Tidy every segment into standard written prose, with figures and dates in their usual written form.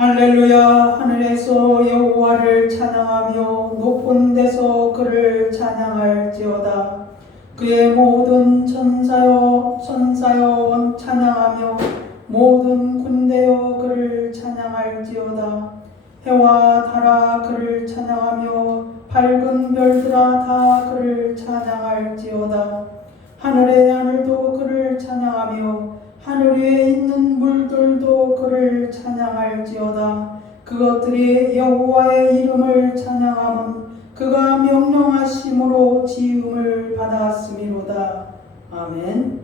할렐루야. 하늘에서 여호와를 찬양하며 높은 데서 그를 찬양할지어다. 그의 모든 천사여 찬양하며 모든 군대여 그를 찬양할지어다. 해와 달아 그를 찬양하며 밝은 별들아 다 그를 찬양할지어다. 하늘의 하늘도 그를 찬양하며 하늘 위에 있는 물들도 그를 찬양할지어다. 그것들이 여호와의 이름을 찬양함은 그가 명령하심으로 지음을 받았음이로다. 아멘.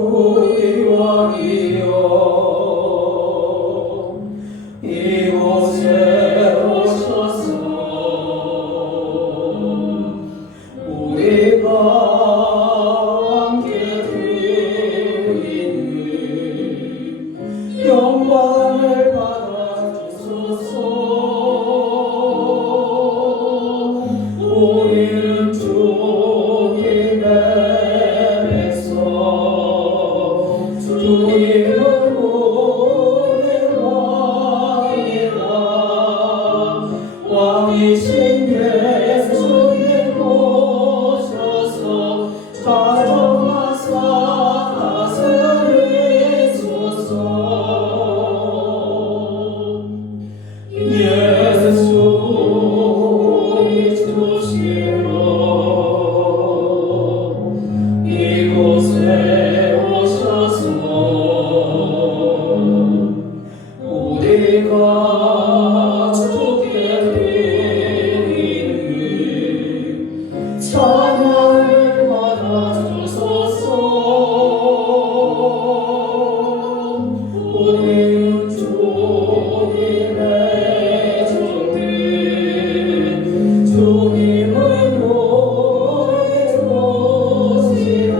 예수의 왕이여 이곳에 오셔서 우리가 함께 드리는 영광을 받아주소서. 우리는 주님의 주님은 우리의 왕이라. 왕이신 예수님 오셔서 가정하사 다스리소서. 예수의 주시러 이곳에 오셔서 우리가 주께 드리는 찬양을 받아주소서. 우리는 주님의 종들 주님은 우리의 보시라.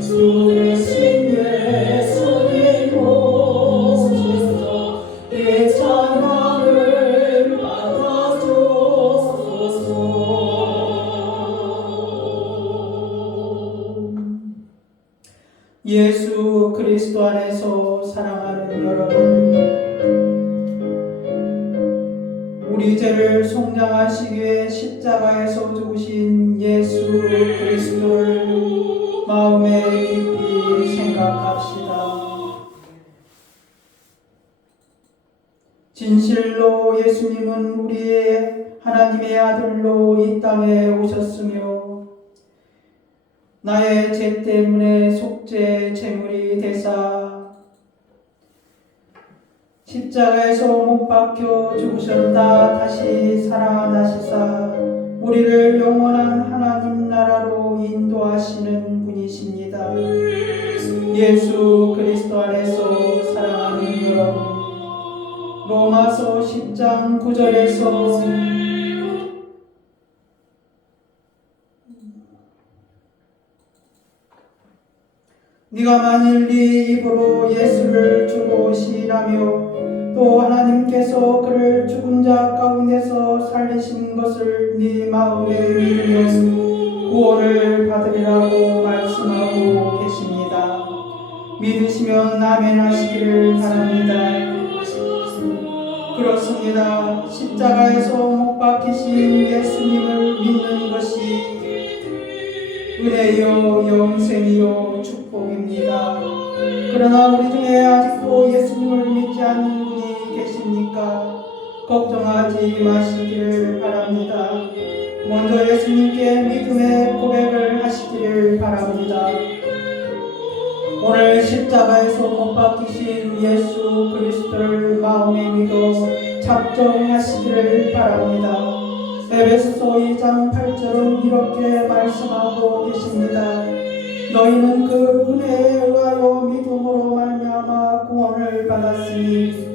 주 대신 예수님 오셔서 이 찬양을 받아주소서. 예수 그리스도 안에서 사랑하는 여러분, 우리 죄를 속량하시기 위해 십자가에서 죽으신 예수 그리스도를 마음에 깊이 생각합시다. 진실로 예수님은 우리의 하나님의 아들로 이 땅에 오셨으며 나의 죄 때문에 속죄 제물이 되사 십자가에서 못 박혀 죽으셨다 다시 살아나시사 우리를 영원한 하나님 나라로 인도하시는 분이십니다. 예수 그리스도 안에서 사랑하는 여러분, 로마서 10장 9절에서 네가 만일 네 입으로 예수를 주로시라며 또 하나님께서 그를 죽은 자 가운데서 살리신 것을 네 마음에 믿으면 구원을 받으리라고 말씀하고 계십니다. 믿으시면 아멘 하시기를 바랍니다. 그렇습니다. 십자가에서 못 박히신 예수님을 믿는 것이 은혜요 영생이요 축복입니다. 그러나 우리 중에 아직도 예수님을 믿지 않는 분이 계십니까? 걱정하지 마시기를 바랍니다. 먼저 예수님께 믿음의 고백을 하시기를 바랍니다. 오늘 십자가에서 못 박히신 예수 그리스도를 마음에 믿어 작정하시기를 바랍니다. 에베소서 2장 8절은 이렇게 말씀하고 계십니다. 너희는 그 은혜에 의하여 믿음으로 말미암아 구원을 받았으니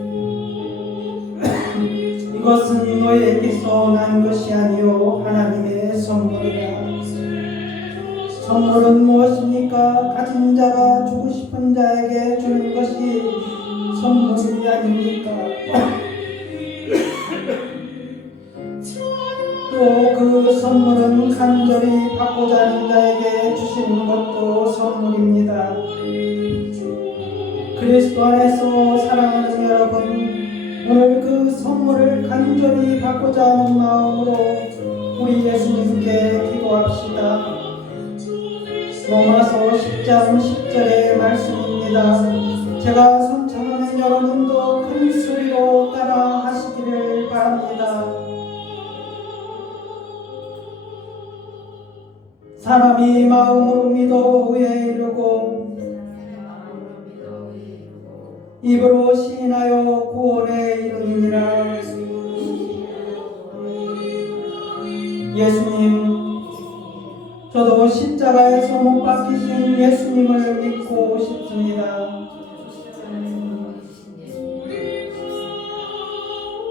이것은 너희에게서 난 것이 아니요 하나님의 선물이라. 선물은 무엇입니까? 가진 자가 주고 싶은 자에게 주는 것이 선물이 아닙니까? 또 그 선물은 간절히 받고자 하는 자에게 주시는 것도 선물입니다. 그리스도 안에서 사랑하는 여러분, 오늘 그 선물을 간절히 받고자 하는 마음으로 우리 예수님께 기도합시다. 로마서 10장 10절의 말씀입니다. 제가 선창하면 여러분도 큰 소리로 따라 하시기를 바랍니다. 사람이 마음으로 믿어 의에 이르고 입으로 시인하여 구원에 이르느니라. 예수님, 저도 십자가에서 못 박히신 예수님을 믿고 싶습니다.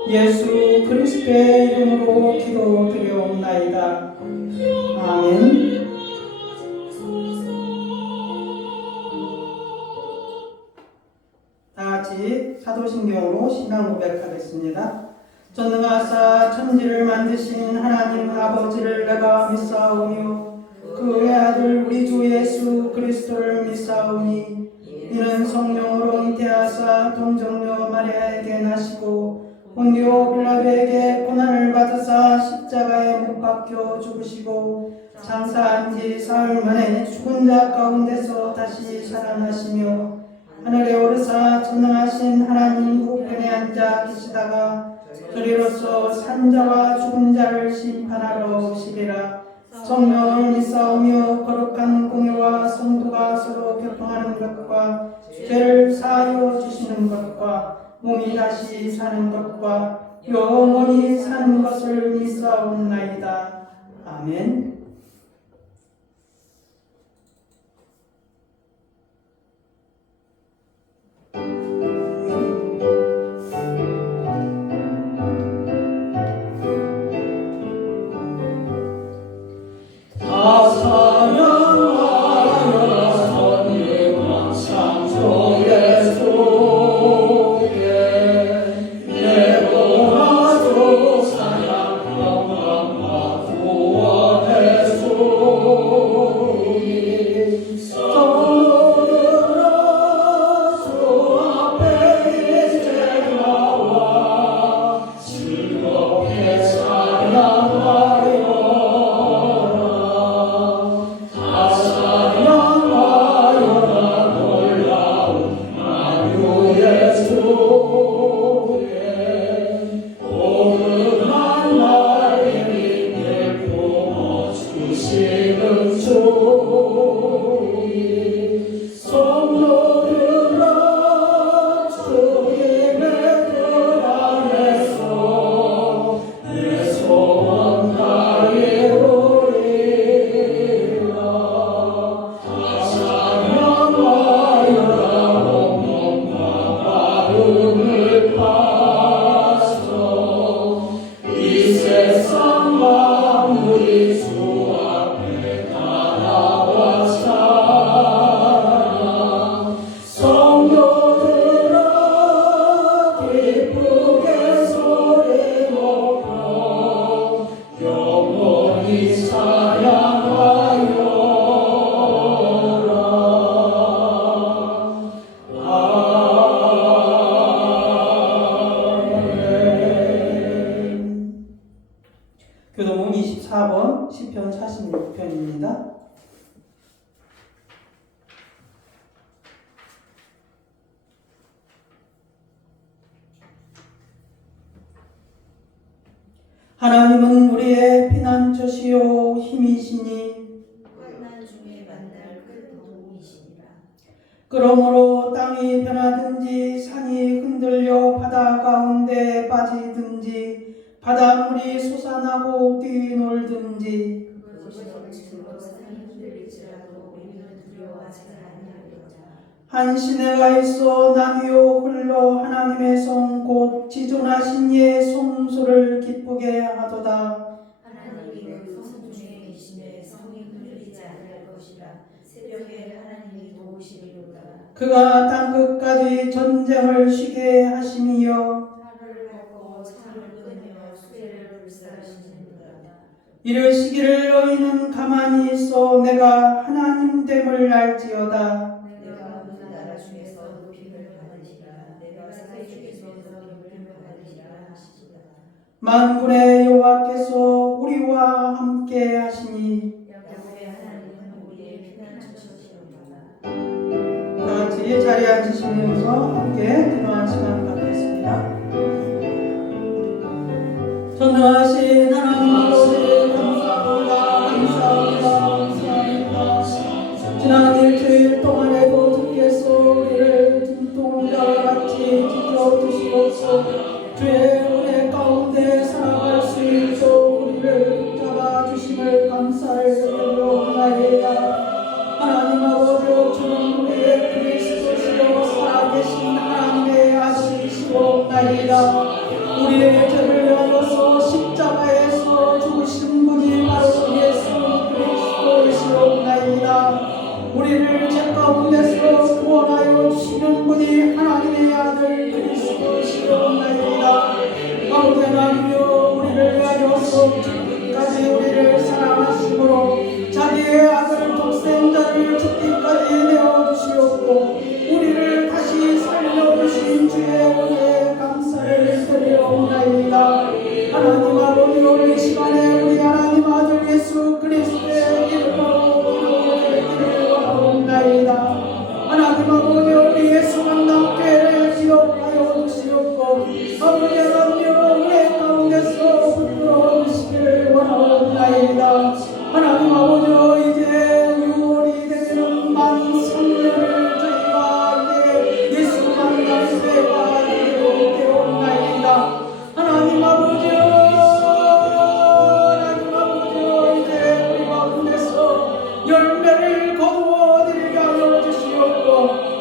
예수 그리스도의 이름으로 기도드려옵나이다. 아멘. 다같이 사도신경으로 신앙 고백하겠습니다. 전능하사 천지를 만드신 하나님 아버지를 내가 믿사오며 그의 아들 우리 주 예수 그리스도를 믿사오니 이는 성령으로 잉태하사 동정녀 마리아에게 나시고 본디오 빌라도에게 고난을 받으사 십자가에 못 박혀 죽으시고 장사한 지 사흘 만에 죽은 자 가운데서 다시 살아나시며 하늘에 오르사 전능하신 하나님 우편에 앉아 계시다가 저리로서 산자와 죽은 자를 심판하러 오시리라. 성령을 믿사오며 거룩한 공회와 성도가 서로 교통하는 것과 죄를 사하여 주시는 것과 몸이 다시 사는 것과 영원히 사는 것을 믿사옵나이다. 아멘. 교도문 24번 시편 46편입니다. 하나님은 우리의 피난처시요 힘이시니患難중에 만날 큰 도움이시니라. 그러므로 땅이 변하든지 산이 흔들려 바다 가운데 빠지든지 바닷물이 솟아나고 뛰놀든지 그것이 어찌 산이 흔들릴지라도 우리는 두려워하지 아니하리로다. 한 시내가 있어 나뉘어 흘러 하나님의 성 곧 지존하신 이의 성소를 기쁘게 하도다. 하나님이 그 성 중에 계시매 성이 흔들리지 않을 것이라. 새벽에 하나님이 도우시리로다. 그가 땅끝까지 전쟁을 쉬게 하심이여. 하늘을 걷고 창을 끊으며 수레를 불사하시는도다. 이르시기를 너희는 가만히 있어 내가 하나님 됨을 알지어다. 내가 그 나라 중에서 높임을 받으시라. 내가 세계 중에서 높임을 받으시라 하시리라. 만군의 여호와께서 우리와 함께 하시니 야곱의 하나님은 우리의 피난처시로다. 다 같이 자리에 앉으시면서 함께 기도하는 시간 갖겠습니다. 전능하신 하나님 아버지 감사합니다. 지난 일주일 동안에도 주께서 우리를 진동자와 같이 지켜주시옵소서. 주의 은혜 가운데 살아갈 수 있도록 우리를 붙잡아 주심을 감사를 드리옵나이다. 하나님 아버지 주는 우리의 그리스도시요 살아계신 하나님의 아시시옵나이다. 우리의 죄를 위하여서 십자가에서 죽으신 분이 바로 예수 그리스도시옵나이다. 우리를 죄 가운데서 구원하여 주시는 분이 하나님의 아들 그리스도시옵나이다. 아버지 하나님이여 우리를 위하여서 죽기까지 우리를 사랑하심으로 자기의 아들 독생자를 죽기까지 내어주시옵고 우리를 다시 살려주신 주의 은혜에 감사를 드리옵나이다. 하나님 아버지여 이 시간에 우리 하나님 아들 예수 그리스도의 이름으로 기도드리기를 원하옵나이다. 하나님 아버지여 우리 예수 만남교회를 기억하여 주시옵고 아버지 하나님여 은혜 가운데서 붙들어 주시기를 원하옵나이다. 하나님 아버지여 이제 6월이 되면 만 3년을 저희가 이제 예수 만남교회가 되게 되었나이다. 하나님 아버지여 이제 우리 가운데서 열매를 거두어 드리게 하여 주시옵고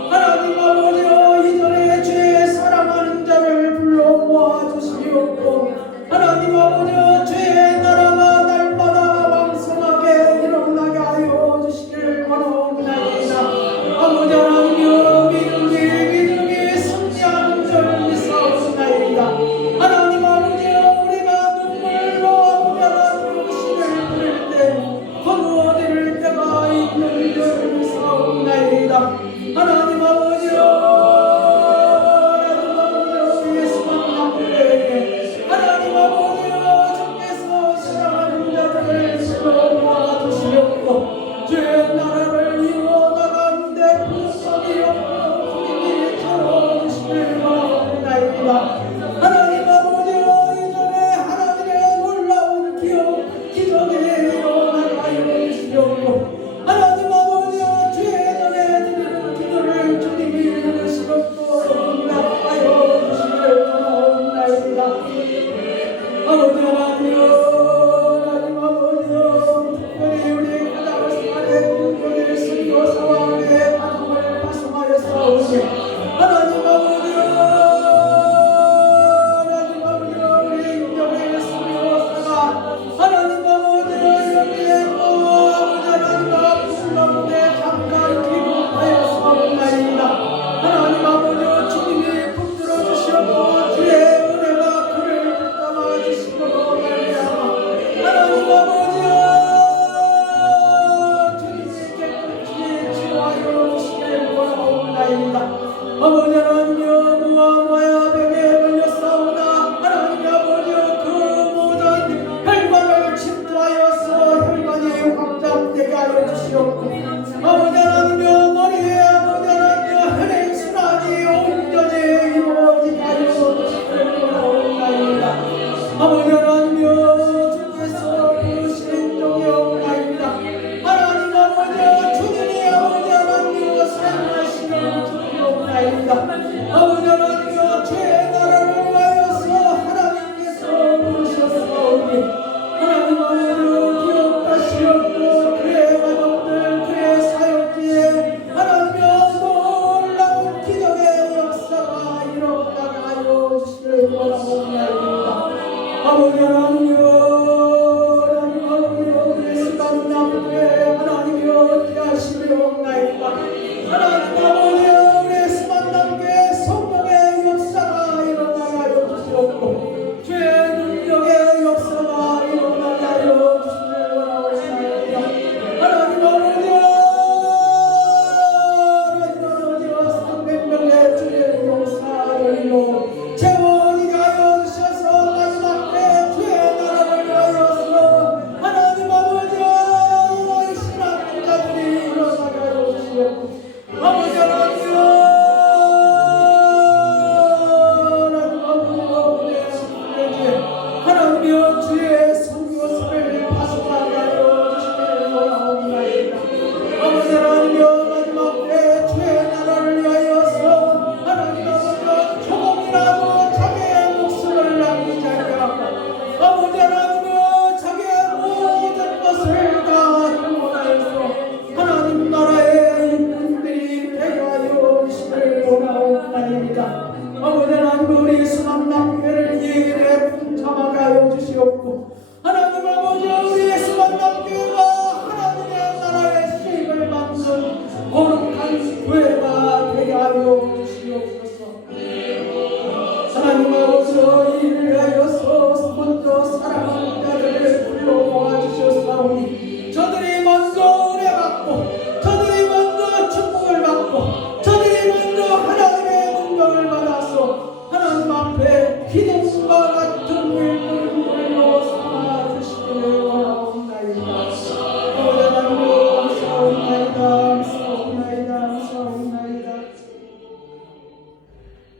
하나님 아버지여 이전에 주의 사랑하는 자를 불러 모아 주시옵고 하나님 아버지여 주의 나라가 날마다 왕성하게 일어나게 하여 주시길 원하옵나이다. 아버지 하나님이여 믿음이 승리하는 줄 믿사옵나이다. 하나님 아버지여 우리가 눈물로 아버지 하나님 신을 부릴 때 거두어 드릴 때가 있는 줄 믿사옵나이다. 하나님 아버지여 예수 만남교회에 하나님 아버지여 주께서 사랑하는 자들을 불러 모아주시옵고 주의 나라를 이루어나가는데 부족함이 없고 주님이 채워주시길 원하옵나이다. 하나님 아버지여 이전에 하나님의 놀라운 기적이 일어나게 하여 주시옵고 하나님 아버지여 주의 전에 드리는 기도를 주님이 들으시옵고 응답하여 주시길 원하옵나이다. 아버지 하나님 아버지여 특별히 우리 가장 생활의 공동의 선교사와 우리의 가정을 파송하여 싸우니 하나님 아버지여 우리 인정의 선교사가 하나님 아버지여 여기에 아버지 하나님 아픈 가운데 잠깐 귀국하여 싸움나이다. 하나님 아버지여 주님이 붙들어 주시옵고 주의 은혜가 그를 붙잡아 주시므로 말미암아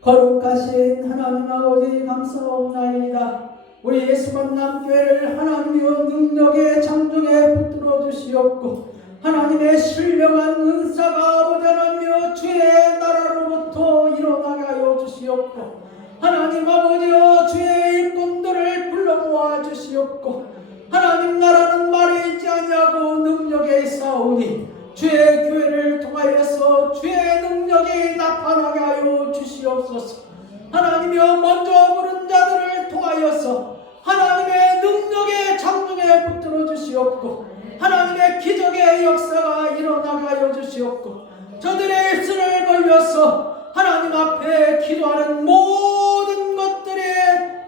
거룩하신 하나님 아버지 감사옵나이다. 우리 예수 만남 교회를 하나님의 능력의 장중에 붙들어 주시옵고 하나님의 신령한 은사가 아버지 하나님여 주의 나라로부터 일어나게 하여 주시옵고 하나님 아버지여 주의 일꾼들을 불러 모아 주시옵고 하나님 나라는 말에 있지 아니하고 능력에 있사오니 주의 교회를 통하여서 주의 능력이 나타나게 하여 주시옵소서. 하나님이여 먼저 부른 자들을 통하여서 하나님의 능력의 장중에 붙들어 주시옵고 하나님의 기적의 역사가 일어나게 하여 주시옵고 저들의 입술을 벌려서 하나님 앞에 기도하는 모든 것들이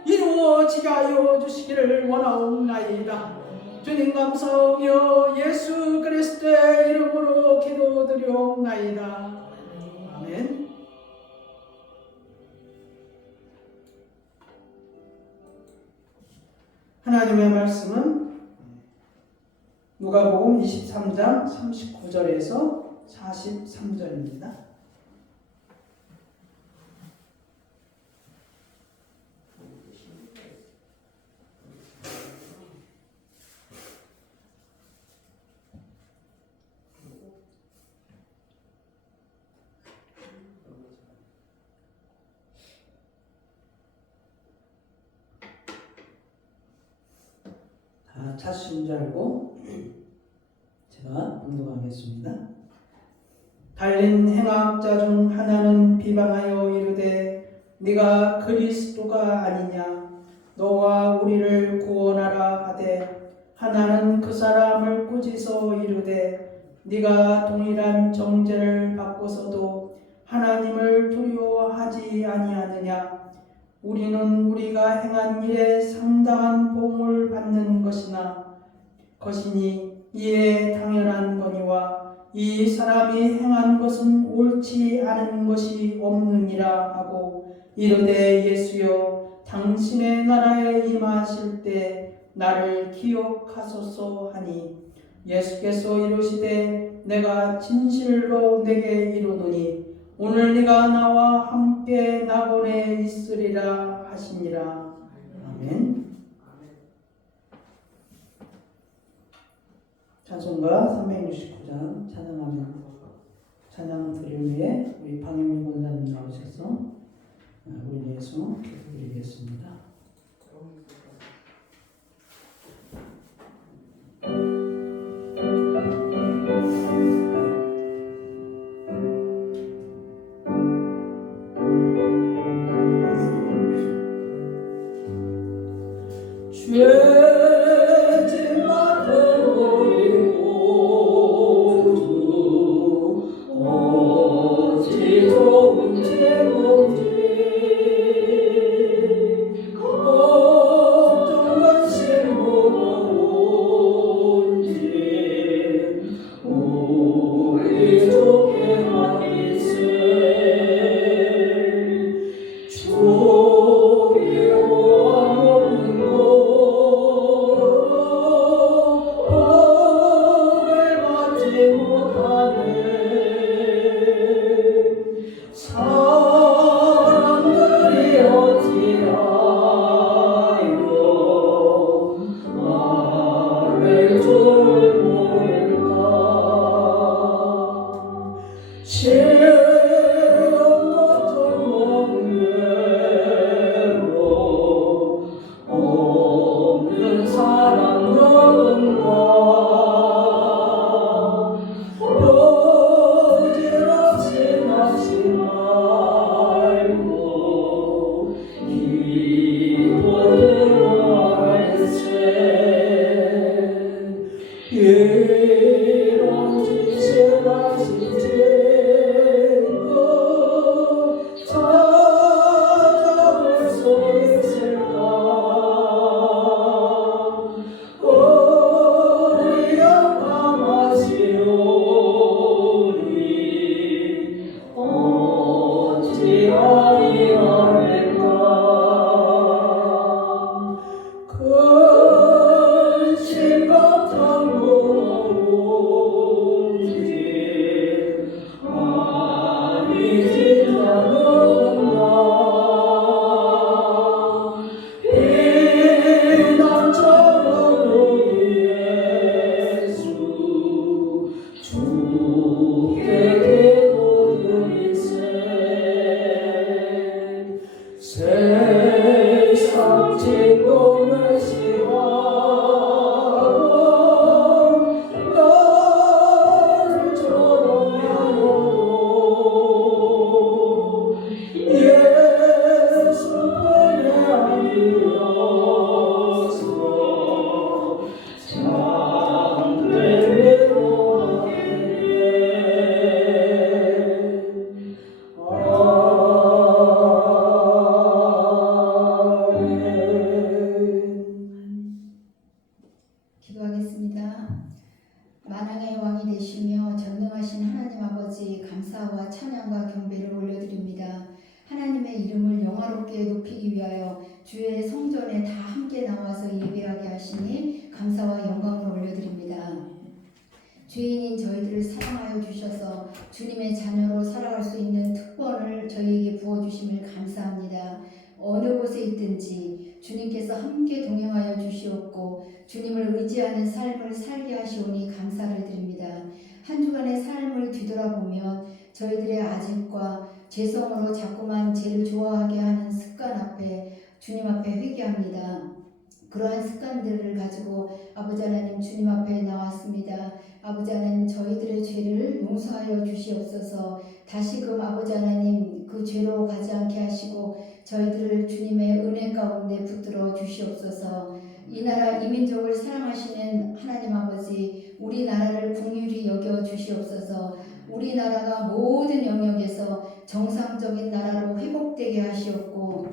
이루어지게 하여 주시기를 원하옵나이다. 주님 감사하며 예수 그리스도의 이름으로 기도드리옵나이다. 아멘. 하나님의 말씀은 누가복음 23장 39절에서 43절입니다. 찾으신 줄 알고 제가 봉독하겠습니다. 달린 행악자 중 하나는 비방하여 이르되 네가 그리스도가 아니냐 너와 우리를 구원하라 하되 하나는 그 사람을 꾸짖어 이르되 네가 동일한 정죄를 받고서도 하나님을 두려워하지 아니하느냐 우리는 우리가 행한 일에 상당한 보응을 받는 것이니 이에 당연한 거니와 이 사람이 행한 것은 옳지 않은 것이 없느니라 하고 이르되 예수여 당신의 나라에 임하실 때 나를 기억하소서 하니 예수께서 이르시되 내가 진실로 내게 이르노니 오늘 네가 나와 함께 낙원에 있으리라 하시니라. 아멘. 찬송가 369장 찬양 드릴 위해 우리 방영민 권사님 나오셔서 우리 예수 기도드리겠습니다. 주의 죄짐 받은 우리 모두 어찌 좋은 제목지 걱정과 신무가 온지 우리 좋게 하리세 주의 보안 없는 곳 복을 받지 못하네 사람들이 어찌하여 나를 줄 모를까 시험 같은 멍에로 없는 사랑 너는가 뼈질없이 하지 말고 기도들어할세 이런 짓을 하시지고 찾아볼 수 있을까 우리 영감하시오니 어찌 아니하리까 근심 걱정 무엇인지 아니지 않는가 비난처럼 우리 예수 주께 기도드리세 세상 진공을 시하고 나를 조롱하여도 예수뿐에 아니어서 참된 위로하네 기도하겠습니다. 만왕의 왕이 되시며 전능하신 하나님 아버지 감사와 찬양과 경배를 올려드립니다. 하나님의 이름을 영화롭게 높이기 위하여 주의 성전에 다 함께 나와서 예배하게 하시니 감사와 영광을 올려드립니다. 죄인인 저희들을 사랑하여 주셔서 주님의 자녀로 살아갈 수 있는 특권을 저희에게 부어주심을 감사합니다. 어느 곳에 있든지 주님께서 함께 동행하여 주시옵고 주님을 의지하는 삶을 살게 하시오니 감사를 드립니다. 한 주간의 삶을 뒤돌아보면 저희들의 아집과 죄성으로 자꾸만 죄를 좋아하게 하는 습관 앞에 주님 앞에 회개합니다. 그러한 습관들을 가지고 아버지 하나님 주님 앞에 나왔습니다. 아버지 하나님 저희들의 죄를 용서하여 주시옵소서. 다시금 아버지 하나님 그 죄로 가지 않게 하시고 저희들을 주님의 은혜 가운데 붙들어 주시옵소서. 이 나라 이 민족을 사랑하시는 하나님 아버지 우리나라를 긍휼히 여겨 주시옵소서. 우리나라가 모든 영역에서 정상적인 나라로 회복되게 하시옵고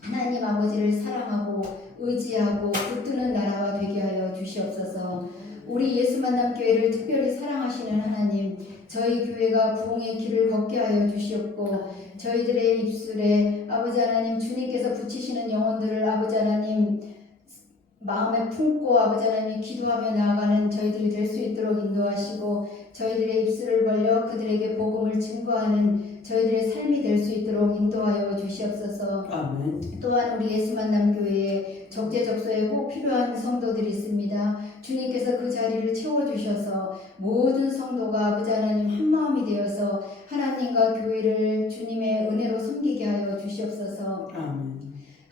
하나님 아버지를 사랑하고 의지하고 붙드는 나라가 되게 하여 주시옵소서. 우리 예수만남교회를 특별히 사랑하시는 하나님 저희 교회가 부흥의 길을 걷게 하여 주시옵고 저희들의 입술에 아버지 하나님 주님께서 붙이시는 영혼들을 아버지 하나님 마음에 품고 아버지 하나님 기도하며 나아가는 저희들이 될 수 있도록 인도하시고 저희들의 입술을 벌려 그들에게 복음을 증거하는 저희들의 삶이 될 수 있도록 인도하여 주시옵소서. 아멘. 또한 우리 예수만남교회에 적재적소에 꼭 필요한 성도들이 있습니다. 주님께서 그 자리를 채워주셔서 모든 성도가 아버지 하나님 한마음이 되어서 하나님과 교회를 주님의 은혜로 섬기게 하여 주시옵소서. 아멘.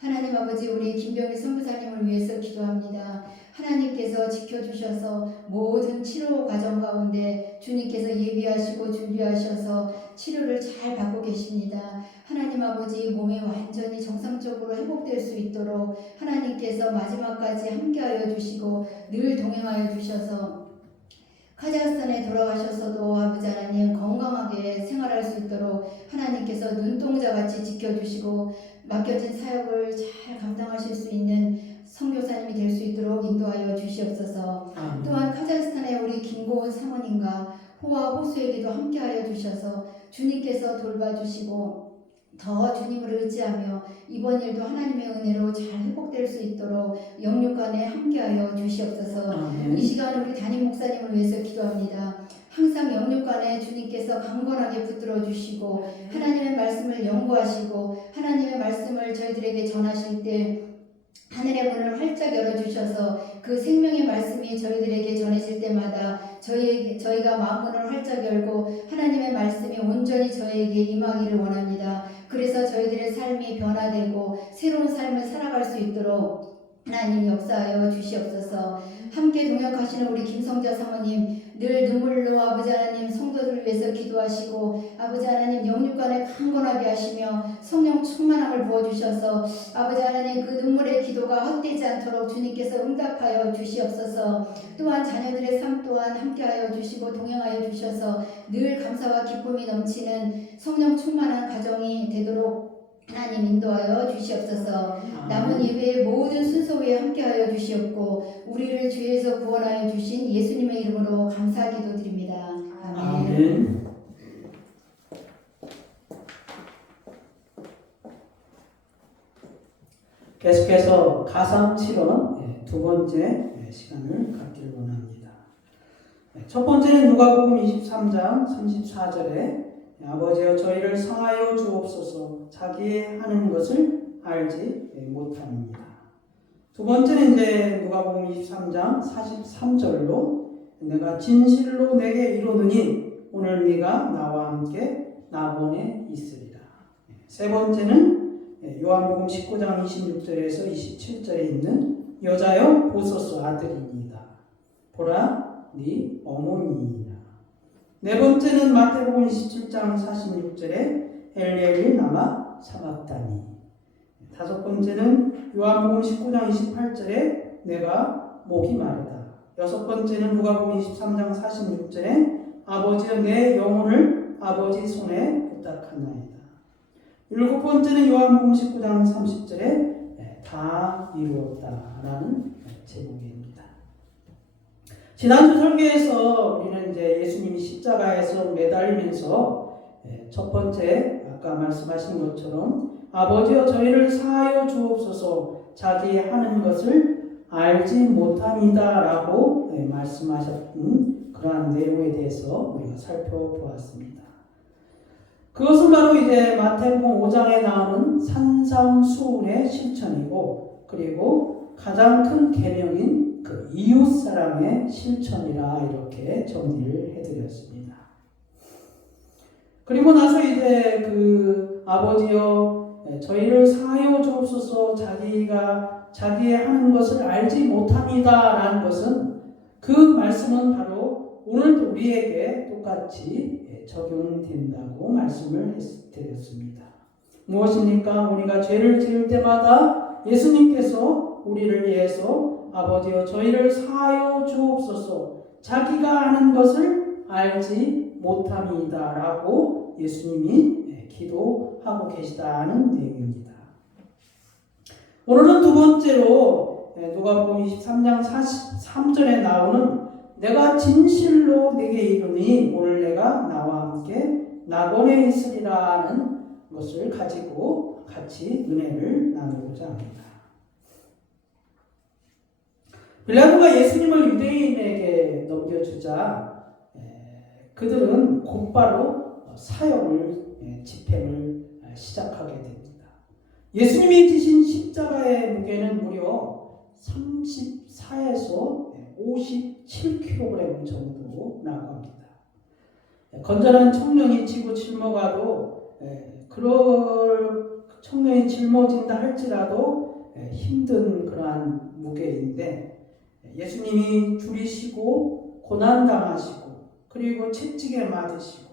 하나님 아버지, 우리 김병희 선교사님을 위해서 기도합니다. 하나님께서 지켜주셔서 모든 치료 과정 가운데 주님께서 예비하시고 준비하셔서 치료를 잘 받고 계십니다. 하나님 아버지, 몸이 완전히 정상적으로 회복될 수 있도록 하나님께서 마지막까지 함께하여 주시고 늘 동행하여 주셔서 카자흐스탄에 돌아가셔서도 아버지 하나님 건강하게 생활할 수 있도록 하나님께서 눈동자같이 지켜주시고 맡겨진 사역을 잘 감당하실 수 있는 선교사님이 될 수 있도록 인도하여 주시옵소서. 또한 카자흐스탄의 우리 김고은 사모님과 호와 호수에게도 함께하여 주셔서 주님께서 돌봐주시고 더 주님을 의지하며 이번 일도 하나님의 은혜로 잘 회복될 수 있도록 영육간에 함께하여 주시옵소서. 이 시간 우리 담임 목사님을 위해서 기도합니다. 항상 영육간에 주님께서 강건하게 붙들어 주시고 하나님의 말씀을 연구하시고 하나님의 말씀을 저희들에게 전하실 때 하늘의 문을 활짝 열어주셔서 그 생명의 말씀이 저희들에게 전해질 때마다 저희가 마음문을 활짝 열고 하나님의 말씀이 온전히 저희에게 임하기를 원합니다. 그래서 저희들의 삶이 변화되고 새로운 삶을 살아갈 수 있도록 하나님 역사하여 주시옵소서. 함께 동역하시는 우리 김성자 사모님, 늘 눈물로 아버지 하나님 성도들을 위해서 기도하시고 아버지 하나님 영육간에 강건하게 하시며 성령 충만함을 부어주셔서 아버지 하나님 그 눈물의 기도가 헛되지 않도록 주님께서 응답하여 주시옵소서. 또한 자녀들의 삶 또한 함께하여 주시고 동행하여 주셔서 늘 감사와 기쁨이 넘치는 성령 충만한 가정이 되도록 하나님 인도하여 주시옵소서. 남은 예배의 모든 순서 위에 함께하여 주시옵고 우리를 죄에서 구원하여 주신 예수님의 이름으로 감사 기도드립니다. 아멘. 아멘. 계속해서 가상치론 두 번째 시간을 갖기를 원합니다. 첫 번째는 누가복음 23장 34절에 아버지여 저희를 상하여 주옵소서 자기의 하는 것을 알지 못합니다. 두 번째는 이제 누가복음 23장 43절로 내가 진실로 내게 이르노니 오늘 네가 나와 함께 낙원에 있으리라. 세 번째는 요한복음 19장 26절에서 27절에 있는 여자여 보소서 아들이니이다. 보라 네 어머니이니라. 네 번째는 마태복음 27장 46절에 엘리엘이 나마 사막다니. 다섯 번째는 요한복음 19장 28절에 내가 목이 마르다. 여섯 번째는 누가복음 23장 46절에 아버지여 내 영혼을 아버지 손에 부탁하나이다. 일곱 번째는 요한복음 19장 30절에 다 이루었다라는 제목입니다. 지난주 설교에서 우리는 이제 예수님이 십자가에서 매달리면서 첫 번째 아까 말씀하신 것처럼 아버지여 저희를 사하여 주옵소서 자기 하는 것을 알지 못합니다 라고 말씀하셨던 그러한 내용에 대해서 우리가 살펴보았습니다. 그것은 바로 이제 마태복음 5장에 나오는 산상수훈의 실천이고 그리고 가장 큰 계명인 그 이웃사랑의 실천이라 이렇게 정리를 해드렸습니다. 그리고 나서 이제 그 아버지여 저희를 사하여 주옵소서 자기의 하는 것을 알지 못합니다 라는 것은 그 말씀은 바로 오늘도 우리에게 똑같이 적용된다고 말씀을 드렸습니다. 무엇입니까? 우리가 죄를 지을 때마다 예수님께서 우리를 위해서 아버지여 저희를 사하여 주옵소서 자기가 하는 것을 알지 못합니다 라고 예수님이 기도하고 계시다는 내용입니다. 오늘은 두 번째로 누가복음 23장 43절에 나오는 내가 진실로 네게 이르니 오늘 내가 나와 함께 낙원에 있으리라는 것을 가지고 같이 은혜를 나누고자 합니다. 빌라도가 예수님을 유대인에게 넘겨주자 그들은 곧바로 사형을 집행을 시작하게 됩니다. 예수님이 지신 십자가의 무게는 무려 34에서 57kg 정도 나고 합니다. 건전한 청년이 지고 짊어가도 청년이 짊어진다 할지라도 힘든 그러한 무게인데 예수님이 줄이시고 고난당하시고 그리고 채찍에 맞으시고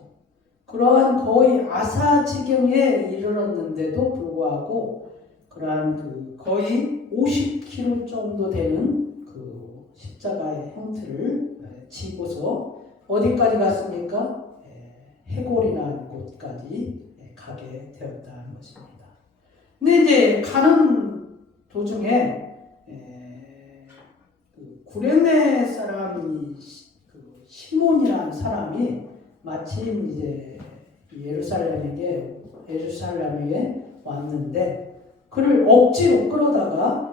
그러한 거의 아사지경에 이르렀는데도 불구하고 그러한 그 거의 50kg 정도 되는 그 십자가의 형태를 지고서 어디까지 갔습니까? 해골이라는 곳까지 가게 되었다는 것입니다. 근데 이제 가는 도중에 그 구레네 사람이 그 시몬이라는 사람이 마침 이제 예루살렘에 왔는데 그를 억지로 끌어다가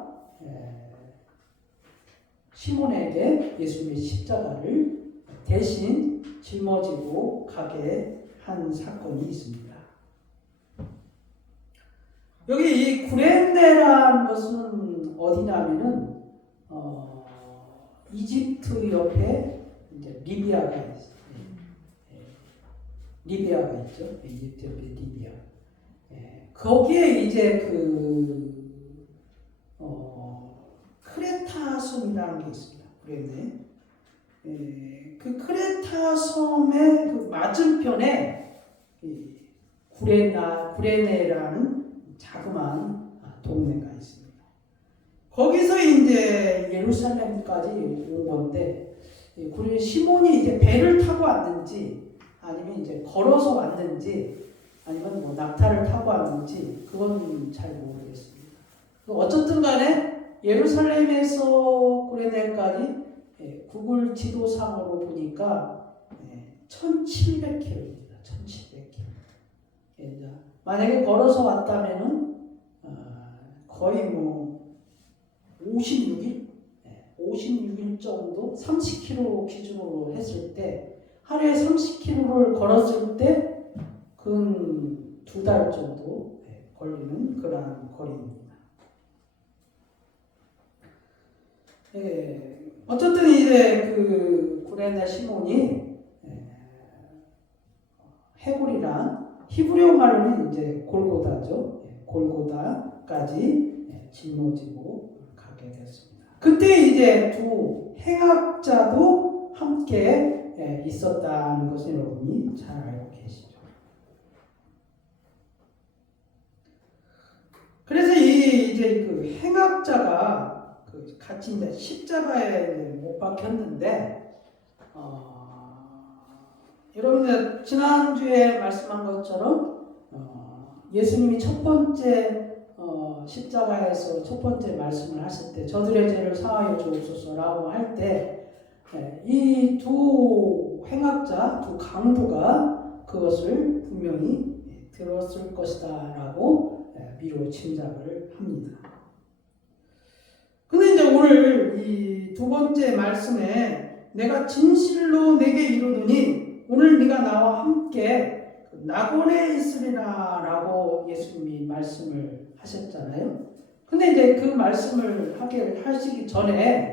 시몬에게 예수님의 십자가를 대신 짊어지고 가게 한 사건이 있습니다. 여기 이 구레네라는 것은 어디냐면은 이집트 옆에 이제 리비아가 있어요. 리비아가 있죠. 이집트 옆에 리비아. 거기에 이제 크레타 섬이라는 게 있습니다. 구레네. 그 크레타 섬의 그 맞은편에 구레네라는 자그마한 동네가 있습니다. 거기서 이제 예루살렘까지 온 건데, 시몬이 이제 배를 타고 왔는지, 아니면 이제 걸어서 왔는지, 아니면 뭐 낙타를 타고 왔는지, 그건 잘 모르겠습니다. 어쨌든 간에 예루살렘에서 구레네까지 구글 지도상으로 보니까 1700km입니다. 1700km. 만약에 걸어서 왔다면은 거의 뭐 56일? 56일 정도? 30km 기준으로 했을 때 하루에 30km를 걸었을 때 근 2달 정도 걸리는 그러한 거리입니다. 어쨌든 이제 그 구레네 시몬이 해골이란 히브리어 말로는 이제 골고다죠. 골고다까지 짊어지고 가게 됐습니다. 그때 이제 두 행악자도 함께 있었다는 것을 여러분이 잘 알고 계시죠. 그래서 이제 그 행악자가 같이 이제 십자가에 못 박혔는데, 여러분들 지난주에 말씀한 것처럼 예수님이 첫 번째 십자가에서 첫 번째 말씀을 하실 때 저들의 죄를 사하여 주옵소서라고 할 때 이 두 행악자, 두 강도가 그것을 분명히 들었을 것이다라고 미루어 짐작을 합니다. 근데 이제 오늘 이 두 번째 말씀에 내가 진실로 내게 이르노니 오늘 네가 나와 함께 낙원에 있으리라 라고 예수님이 말씀을 하셨잖아요. 근데 이제 그 말씀을 하시기 전에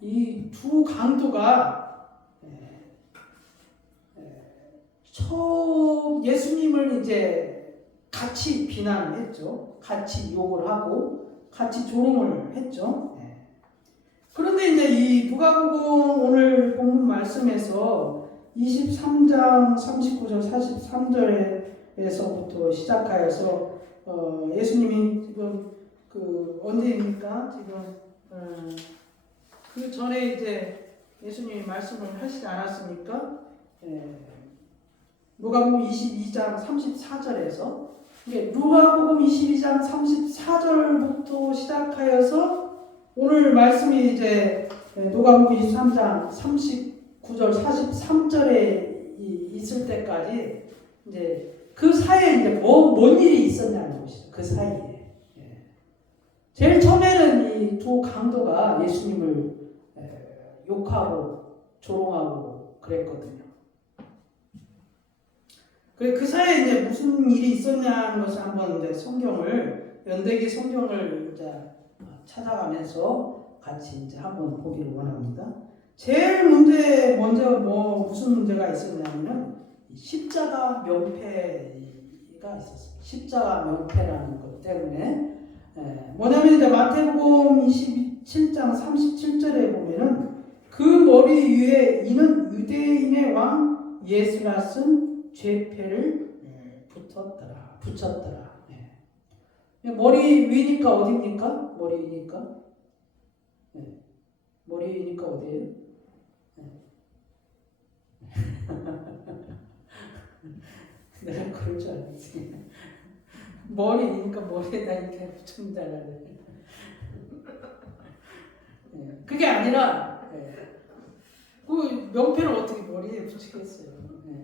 이 두 강도가 처음 예수님을 이제 같이 비난을 했죠. 같이 욕을 하고 같이 조롱을 했죠. 그런데 이제 이 누가복음 오늘 본문 말씀에서 23장 39절 43절에서부터 시작하여서 예수님이 지금 그 언제입니까? 지금 그 전에 이제 예수님이 말씀을 하시지 않았습니까? 누가복음 22장 34절에서 누가복음 22장 34절부터 시작하여서 오늘 말씀이 이제 누가복음 23장 39절 43절에 있을 때까지 이제 그 사이에 이제 뭔 일이 있었냐는 것이죠. 그 사이에 제일 처음에는 이 두 강도가 예수님을 욕하고 조롱하고 그랬거든요. 그 사이에 이제 무슨 일이 있었냐는 것을 한번 이제 연대기 성경을 이제 찾아가면서 같이 이제 한번 보기를 원합니다. 제일 먼저 무슨 문제가 있었냐면은 십자가 명패가 때가 있었어요. 십자가 명패라는 것 때문에. 뭐냐면 이제 마태복음 27장 37절에 보면은 그 머리 위에 이는 유대인의 왕 예수라 쓴 죄패를 붙였더라. 머리 위니까 어디입니까? 머리 위니까? 머리 위니까 어디예요? 내가 그럴 줄 알았지. 머리니까 머리에다 이렇게 붙인다라는. 그게 아니라 그 명패를 어떻게 머리에 붙이겠어요?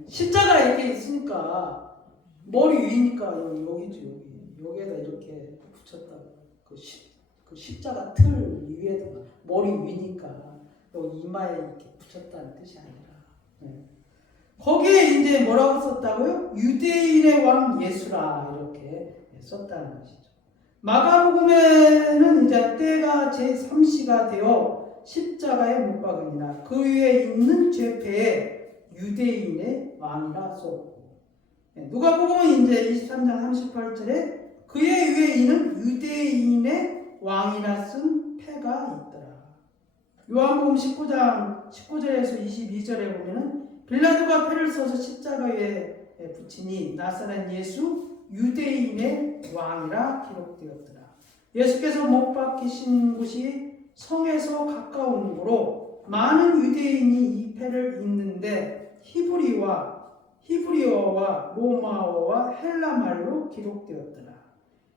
십자가 이렇게 있으니까 머리 위니까 여기죠. 여기에다 이렇게 붙였다고. 그 십자가 틀 위에다 머리 위니까 여기 이마에 이렇게 붙였다는 뜻이 아니라. 거기에 이제 뭐라고 썼다고요? 유대인의 왕 예수라 이렇게 썼다는 것이죠. 마가복음에는 이제 때가 제3시가 되어 십자가에 못 박으니라 그 위에 있는 죄패에 유대인의 왕이라 썼고, 누가복음은 이제 23장 38절에 그의 위에 있는 유대인의 왕이라 쓴 패가 있더라. 요한복음 19장 19절에서 22절에 보면은 빌라도가 패를 써서 십자가 위에 붙이니 나사렛 예수 유대인의 왕이라 기록되었더라. 예수께서 못 박히신 곳이 성에서 가까운 곳으로 많은 유대인이 이 패를 입는데 히브리어와 로마어와 헬라말로 기록되었더라.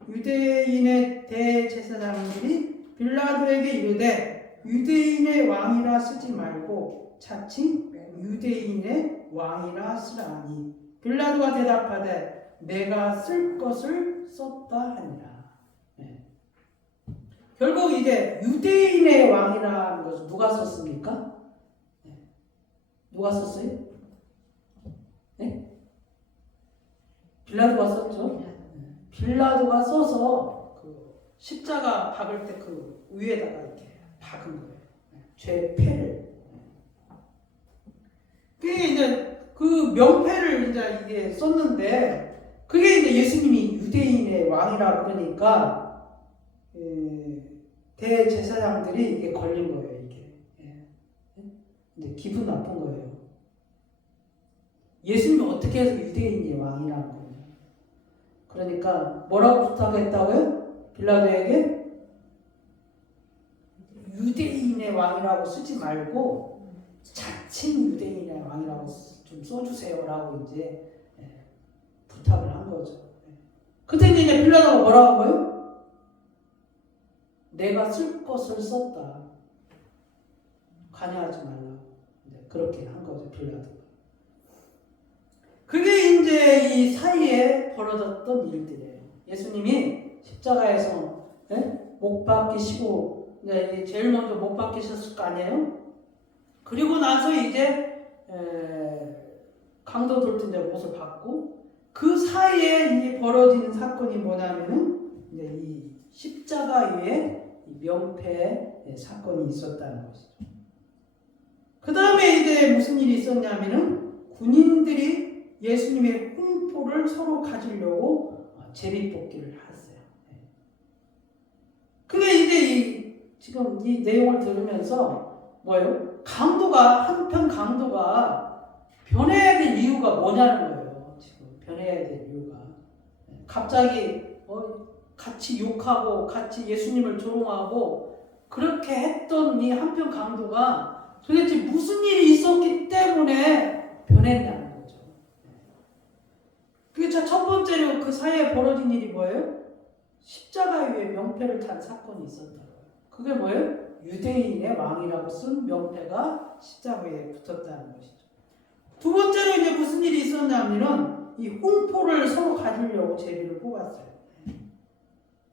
유대인의 대제사장들이 빌라도에게 이르되 유대인의 왕이라 쓰지 말고 차칭 유대인의 왕이라 쓰라니 빌라도가 대답하되 내가 쓸 것을 썼다 하니라. 결국 이제 유대인의 왕이라는 것을 누가 썼습니까? 누가 썼어요? 빌라도가 썼죠. 빌라도가 써서 그 십자가 박을 때 그 위에다가 이렇게 박은 거예요. 죄패를. 그게 이제 그 명패를 이제 이게 썼는데 그게 이제 예수님이 유대인의 왕이라 그러니까 대제사장들이 이게 걸린 거예요. 이게 이제 기분 나쁜 거예요. 예수님이 어떻게 해서 유대인의 왕이라는 거예요. 그러니까 뭐라고 부탁했다고요? 빌라도에게 유대인의 왕이라고 쓰지 말고 자칭 유대인의 왕이라고 좀 써주세요라고 이제 부탁을 한 거죠. 그때 이제 빌라도가 뭐라고 한 거예요? 내가 쓸 것을 썼다. 관여하지 말라고 그렇게 한 거죠. 빌라도가. 그게 이제 이 사이에 벌어졌던 일들이에요. 예수님이 십자가에서 못 박히시고 이제 제일 먼저 못 박히셨을 거 아니에요? 그리고 나서 이제 강도들도 이제 못을 받고 그 사이에 이제 벌어지는 사건이 뭐냐면은 이제 이 십자가 위에 명패 사건이 있었다는 것이죠. 그 다음에 이제 무슨 일이 있었냐면은 군인들이 예수님의 흉포를 서로 가지려고 제비뽑기를 했어요. 그게 이제 지금 이 내용을 들으면서 뭐예요? 한편 강도가 변해야 될 이유가 뭐냐는 거예요. 지금 변해야 될 이유가 갑자기 같이 욕하고 같이 예수님을 조롱하고 그렇게 했던 이 한편 강도가 도대체 무슨 일이 있었기 때문에 변했냐는 거죠. 그게 첫 번째로 그 사이에 벌어진 일이 뭐예요? 십자가 위에 명패를 탄 사건이 있었다고요. 그게 뭐예요? 유대인의 왕이라고 쓴 명패가 십자가 위에 붙었다는 것이죠. 두 번째로 이제 무슨 일이 있었냐면은 이 흉포를 서로 가지려고 제비를 뽑았어요.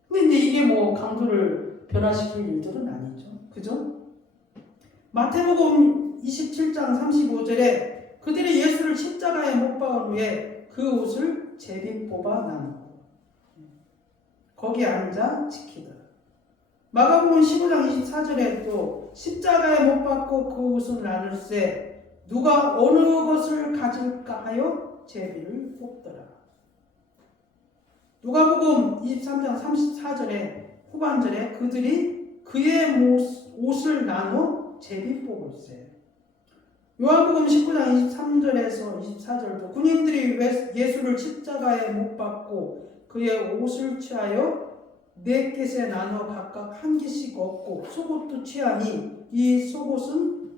근데 이제 이게 뭐 강도를 변화시킬 일들은 아니죠. 그죠? 마태복음 27장 35절에 그들이 예수를 십자가에 못 박은 후에 그 옷을 제비 뽑아 나누고 거기 앉아 지키더라. 마가복음 15장 24절에 또 십자가에 못 박고 그 옷을 나눌세 누가 어느 것을 가질까 하여 제비를 뽑더라. 누가복음 23장 34절에 후반절에 그들이 그의 옷을 나눠 제비 뽑을세. 요한복음 19장 23절에서 24절도 군인들이 예수를 십자가에 못 박고 그의 옷을 취하여 네 겟에 나눠 각각 한 개씩 얻고 속옷도 취하니 이 속옷은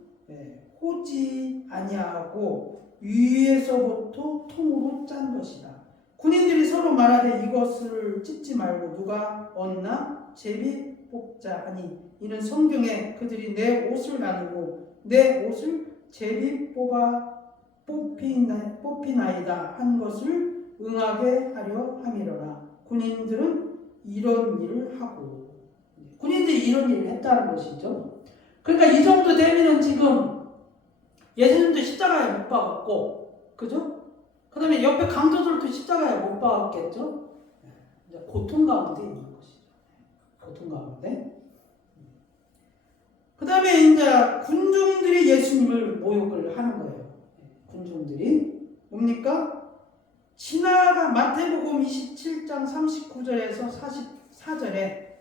호지 아니하고 위에서부터 통으로 짠 것이다. 군인들이 서로 말하되 이것을 찢지 말고 누가 얻나 제비 뽑자 하니 이는 성경에 그들이 내 옷을 나누고 내 옷을 제비 뽑히나이다 한 것을 응하게 하려 함이로라. 군인들은 이런 일을 하고, 군인들이 이런 일을 했다는 것이죠. 그러니까 이 정도 되면은 지금 예수님도 십자가에 못 박았고, 그죠? 그 다음에 옆에 강도들도 십자가에 못 박았겠죠? 고통 가운데 있는 것이죠. 고통 가운데. 그 다음에 이제 군중들이 예수님을 모욕을 하는 거예요. 군중들이. 뭡니까? 마태복음 27장 39절에서 44절에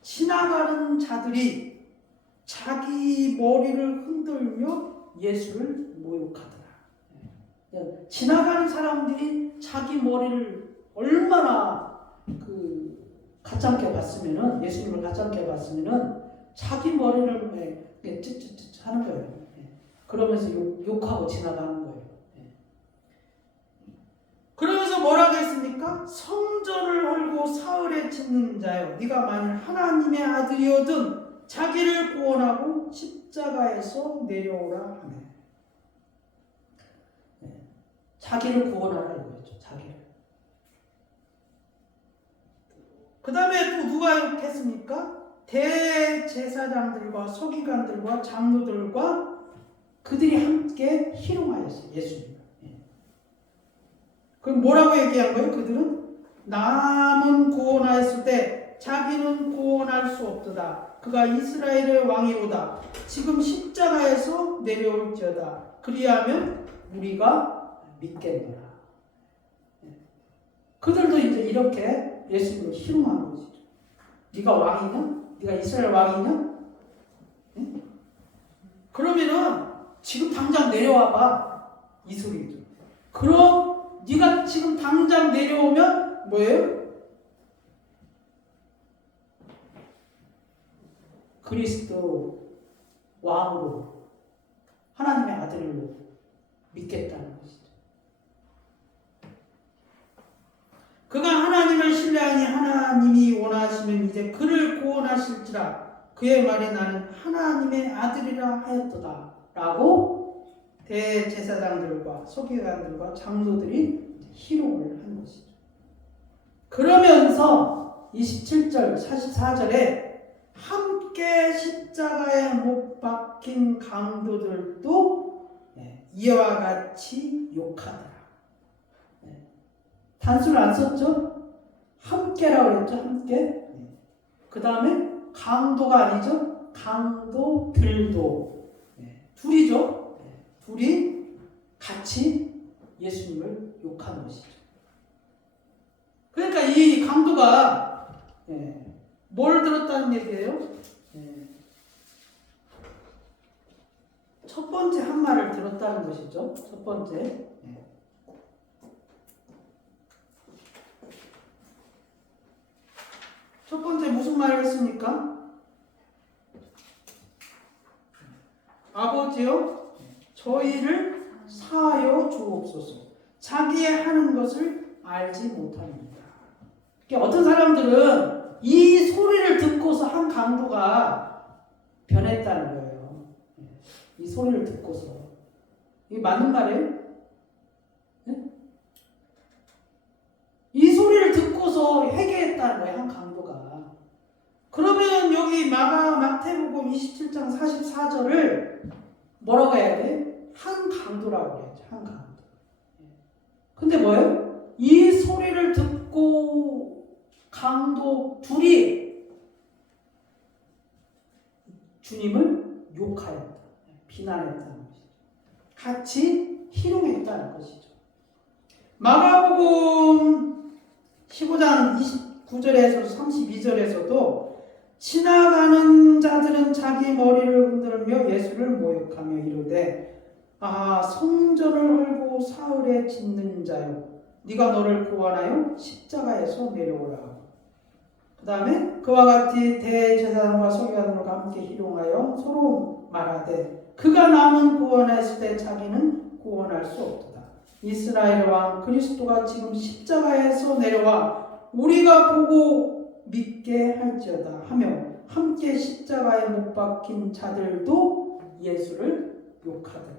지나가는 자들이 자기 머리를 흔들며 예수를 모욕하더라. 지나가는 사람들이 자기 머리를 얼마나 가짜게 봤으면은, 예수님을 가짜게 봤으면은 자기 머리를 찌찌찌 하는 거예요. 그러면서 욕하고 지나가는 거예요. 그러면서 뭐라고 했습니까? 성전을 헐고 사흘에 짓는 자여, 네가 만일 하나님의 아들이거든 자기를 구원하고 십자가에서 내려오라 하네. 자기를 구원하라 이거죠. 자기를. 그 다음에 또 누가 욕했습니까? 대제사장들과 서기관들과 장로들과 그들이 함께 희롱하였어요. 예수님. 그럼 뭐라고 얘기한 거예요? 그들은 남은 구원하였을 때 자기는 구원할 수 없도다. 그가 이스라엘의 왕이로다. 지금 십자가에서 내려올지어다. 그리하면 우리가 믿겠노라. 그들도 이제 이렇게 예수님을 희롱하는 것이죠. 네가 왕이냐? 네가 이스라엘 왕이냐? 네? 그러면은 지금 당장 내려와봐. 이 소리죠. 그럼 네가 지금 당장 내려오면 뭐예요? 그리스도 왕으로 하나님의 아들로 믿겠다는 것이죠. 그가 하나님을 신뢰하니 하나님이 원하시면 이제 그를 구원하실지라 그의 말에 나는 하나님의 아들이라 하였도다 라고 대제사장들과 서기관들과 장로들이 희롱을 한 것이죠. 그러면서 27절 44절에 함께 십자가에 못 박힌 강도들도 이와 같이 욕하더라. 단수를 안 썼죠? 함께라고 그랬죠. 함께. 그 다음에 강도가 아니죠. 강도들도. 둘이죠. 둘이 같이 예수님을 욕하는 것이죠. 그러니까 이 강도가 뭘 들었다는 얘기예요? 첫 번째 한 말을 들었다는 것이죠. 첫 번째. 첫 번째 무슨 말을 했습니까? 아버지여 저희를 사하여 주옵소서. 자기의 하는 것을 알지 못합니다. 그러니까 어떤 사람들은 이 소리를 듣고서 한 강도가 변했다는 거예요. 이 소리를 듣고서. 이게 맞는 말이에요? 네? 이 소리를 듣고서 회개했다는 거예요. 한 강도가. 그러면 여기 마태복음 27장 44절을 뭐라고 해야 돼? 한 강도라고 해야죠. 한 강도. 근데 뭐예요? 이 소리를 듣고 강도 둘이 주님을 욕하였다. 비난했다는 것이죠. 같이 희롱했다는 것이죠. 마가복음 15장 29절에서 32절에서도 지나가는 자들은 자기 머리를 흔들며 예수를 모욕하며 이르되 아 성전을 헐고 사흘에 짓는 자여 네가 너를 구원하여 십자가에서 내려오라. 그 다음에 그와 같이 대제사장과 서기관들과 함께 희롱하여 서로 말하되 그가 남은 구원했을 때 자기는 구원할 수 없도다. 이스라엘 왕 그리스도가 지금 십자가에서 내려와 우리가 보고 믿게 할지어다 하며 함께 십자가에 못 박힌 자들도 예수를 욕하더라.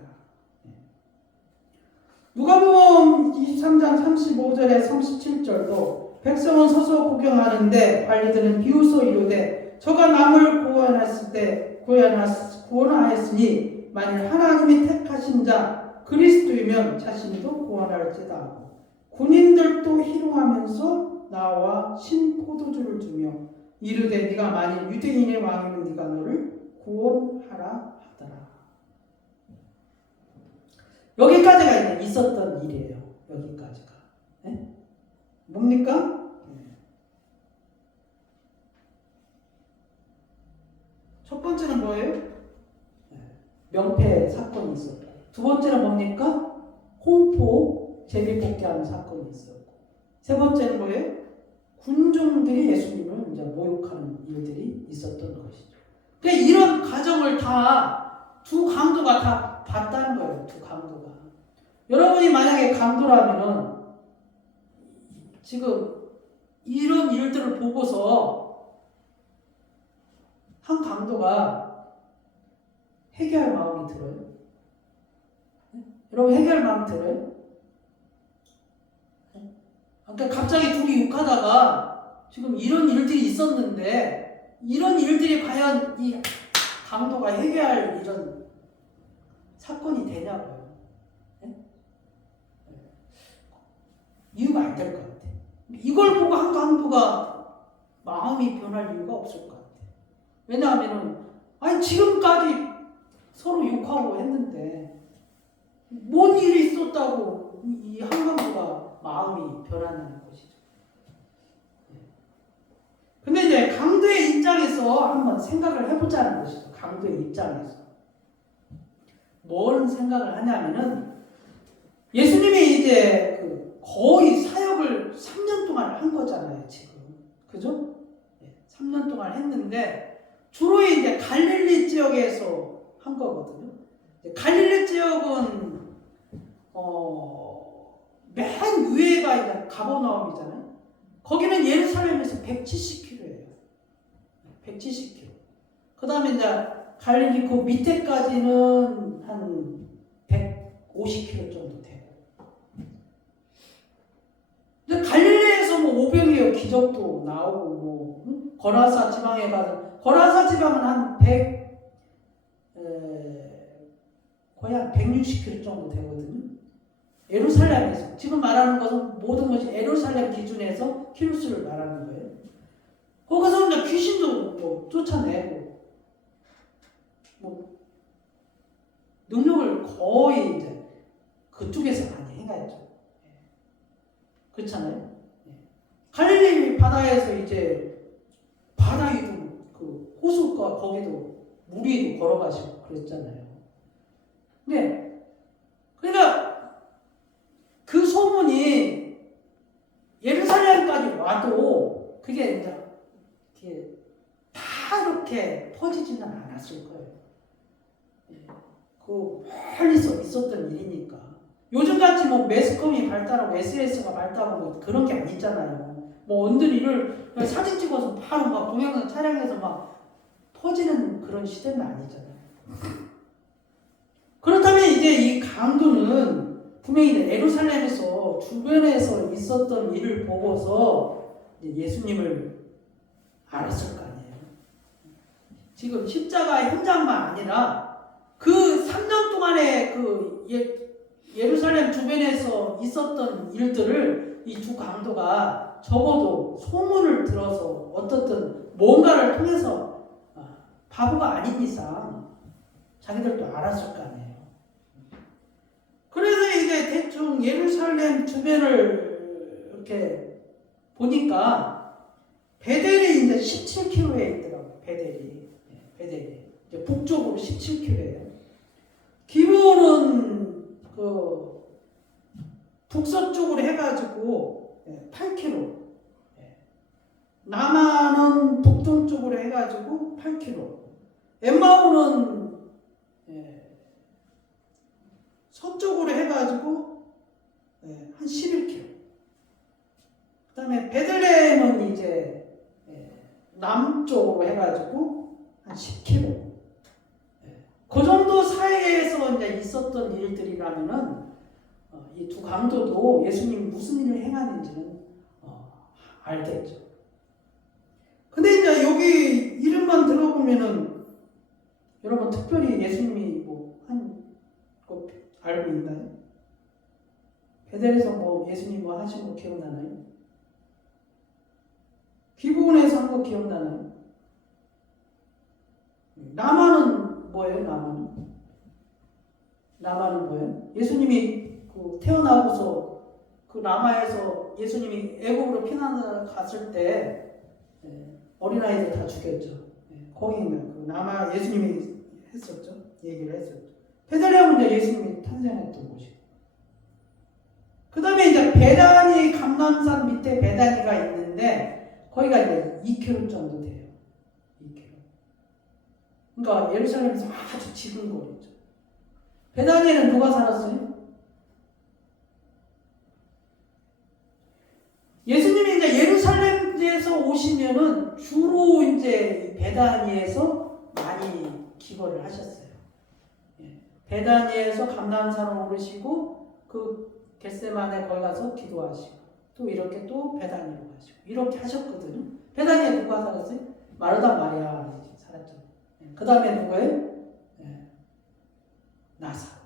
누가복음 23장 35절에 37절도 백성은 서서 구경하는데 관리들은 비웃어 이르되 저가 남을 구원했을 때 구원하였으니 만일 하나님이 택하신 자 그리스도이면 자신도 구원할지다. 군인들도 희롱하면서 나와 신포도주를 주며 이르되 네가 만일 유대인의 왕이면 네가 너를 구원하라 하더라. 여기까지가 있었던 일이에요. 여기까지가. 네? 뭡니까? 첫 번째는 뭐예요? 명패 사건이 있었고, 두 번째는 뭡니까? 홍포 제비뽑기하는 사건이 있었고, 세 번째는 뭐예요? 군중들이 예수님을 이제 모욕하는 일들이 있었던 것이죠. 그러니까 이런 과정을 다 두 강도가 다 봤다는 거예요. 두 강도가. 여러분이 만약에 강도라면은 지금 이런 일들을 보고서 한 강도가 회개할 마음이 들어요? 여러분 회개할 마음 들어요? 그러니까 갑자기 둘이 욕하다가 지금 이런 일들이 있었는데 이런 일들이 과연 이 강도가 회개할 이런 사건이 되냐고요. 이유가 안 될 것 같아. 이걸 보고 한 강도가 마음이 변할 이유가 없을 것 같아. 왜냐하면은 아니 지금까지 서로 욕하고 했는데 뭔 일이 있었다고 이 한 강도가 마음이 변하는 것이죠. 근데 이제 강도의 입장에서 한번 생각을 해보자는 것이죠. 강도의 입장에서 뭔 생각을 하냐면은 예수님이 이제 거의 사역을 3년 동안 한 거잖아요, 지금. 그죠? 3년 동안 했는데 주로 이제 갈릴리 지역에서 한 거거든요. 갈릴리 지역은 맨 위에가 이제 가버나움이잖아요. 거기는 예루살렘에서 170km예요. 170km. 그 다음에 이제 갈릴리 그 밑에까지는 한 150km 정도 되고. 근데 갈릴리에서 뭐 오병이어 기적도 나오고 뭐 거라사 지방에 가서 거라사 지방은 한 100 거의 한 160km 정도 되거든요. 예루살렘에서 지금 말하는 것은 모든 것이 예루살렘 기준에서 키루스를 말하는 거예요. 거기서 이제 귀신도 뭐 쫓아내고 뭐 능력을 거의 이제 그쪽에서 많이 해가지고 그렇잖아요. 갈릴리 바다에서 이제 바다 위도 그 호수가 거기도 물 위도 걸어가시고 그랬잖아요. 네, 그러니까 그 소문이 예루살렘까지 와도 그게 이제 다 이렇게 퍼지지는 않았을 거예요. 그 멀리서 있었던 일이니까. 요즘같이 뭐 매스컴이 발달하고 SNS가 발달하고 뭐 그런 게 아니잖아요. 뭐 언제 일을 사진 찍어서 바로 막 동영상 촬영해서 막 퍼지는 그런 시대는 아니잖아요. 그렇다면 이제 이 강도는 분명히 예루살렘에서 주변에서 있었던 일을 보고서 예수님을 알았을 거 아니에요. 지금 십자가 현장만 아니라 그 3년 동안의 그 예루살렘 주변에서 있었던 일들을 이 두 강도가 적어도 소문을 들어서 어떻든 뭔가를 통해서 바보가 아닌 이상 자기들도 알았을 거 아니에요. 그래서 이제 대충 예루살렘 주변을 이렇게 보니까 베델이 이제 17km에 있더라고요. 베델이 이제 북쪽으로 17km예요. 기본은 그 북서쪽으로 해가지고 8km. 남한은 북동쪽으로 해가지고 8km. 엠마오는 서쪽으로 해가지고 한 11km. 그 다음에 베들레헴은 이제 남쪽으로 해가지고 한 10km. 그 정도 사이에서 이제 있었던 일들이라면은 이 두 강도도 예수님이 무슨 일을 행하는지는 알겠죠. 근데 이제 여기 이름만 들어보면은 여러분 특별히 예수님이 뭐 한 거 알고 있나요? 베델에서 뭐 예수님 뭐 하신 거 기억나나요? 기브온에서 한 거 기억나나요? 남한은 뭐예요? 남한은 뭐예요? 예수님이 그 태어나고서 그 라마에서 예수님이 애국으로 피난을 갔을 때 어린아이들 다 죽였죠. 거기 있는 그 남아 예수님이 했었죠. 얘기를 했었죠. 베들레헴은 이제 예수님이 탄생했던 곳이에요. 그 다음에 이제 베다니 감람산 밑에 베다니가 있는데 거기가 이제 2km 정도 돼요. 2km. 그러니까 예루살렘에서 아주 지근거리죠. 베다니에는 누가 살았어요? 예수님이 이제 예루살렘에서 오시면은 주로 이제 베다니에서 많이 기거를 하셨어요. 베다니에서 감람산을 오르시고 그 겟세마네 거기 가서 기도하시고 또 이렇게 또 베다니로 가시고 이렇게 하셨거든요. 베다니에 누가 살았어요? 마르다 마리아 살았죠. 그 다음에 누구예요? 나사로.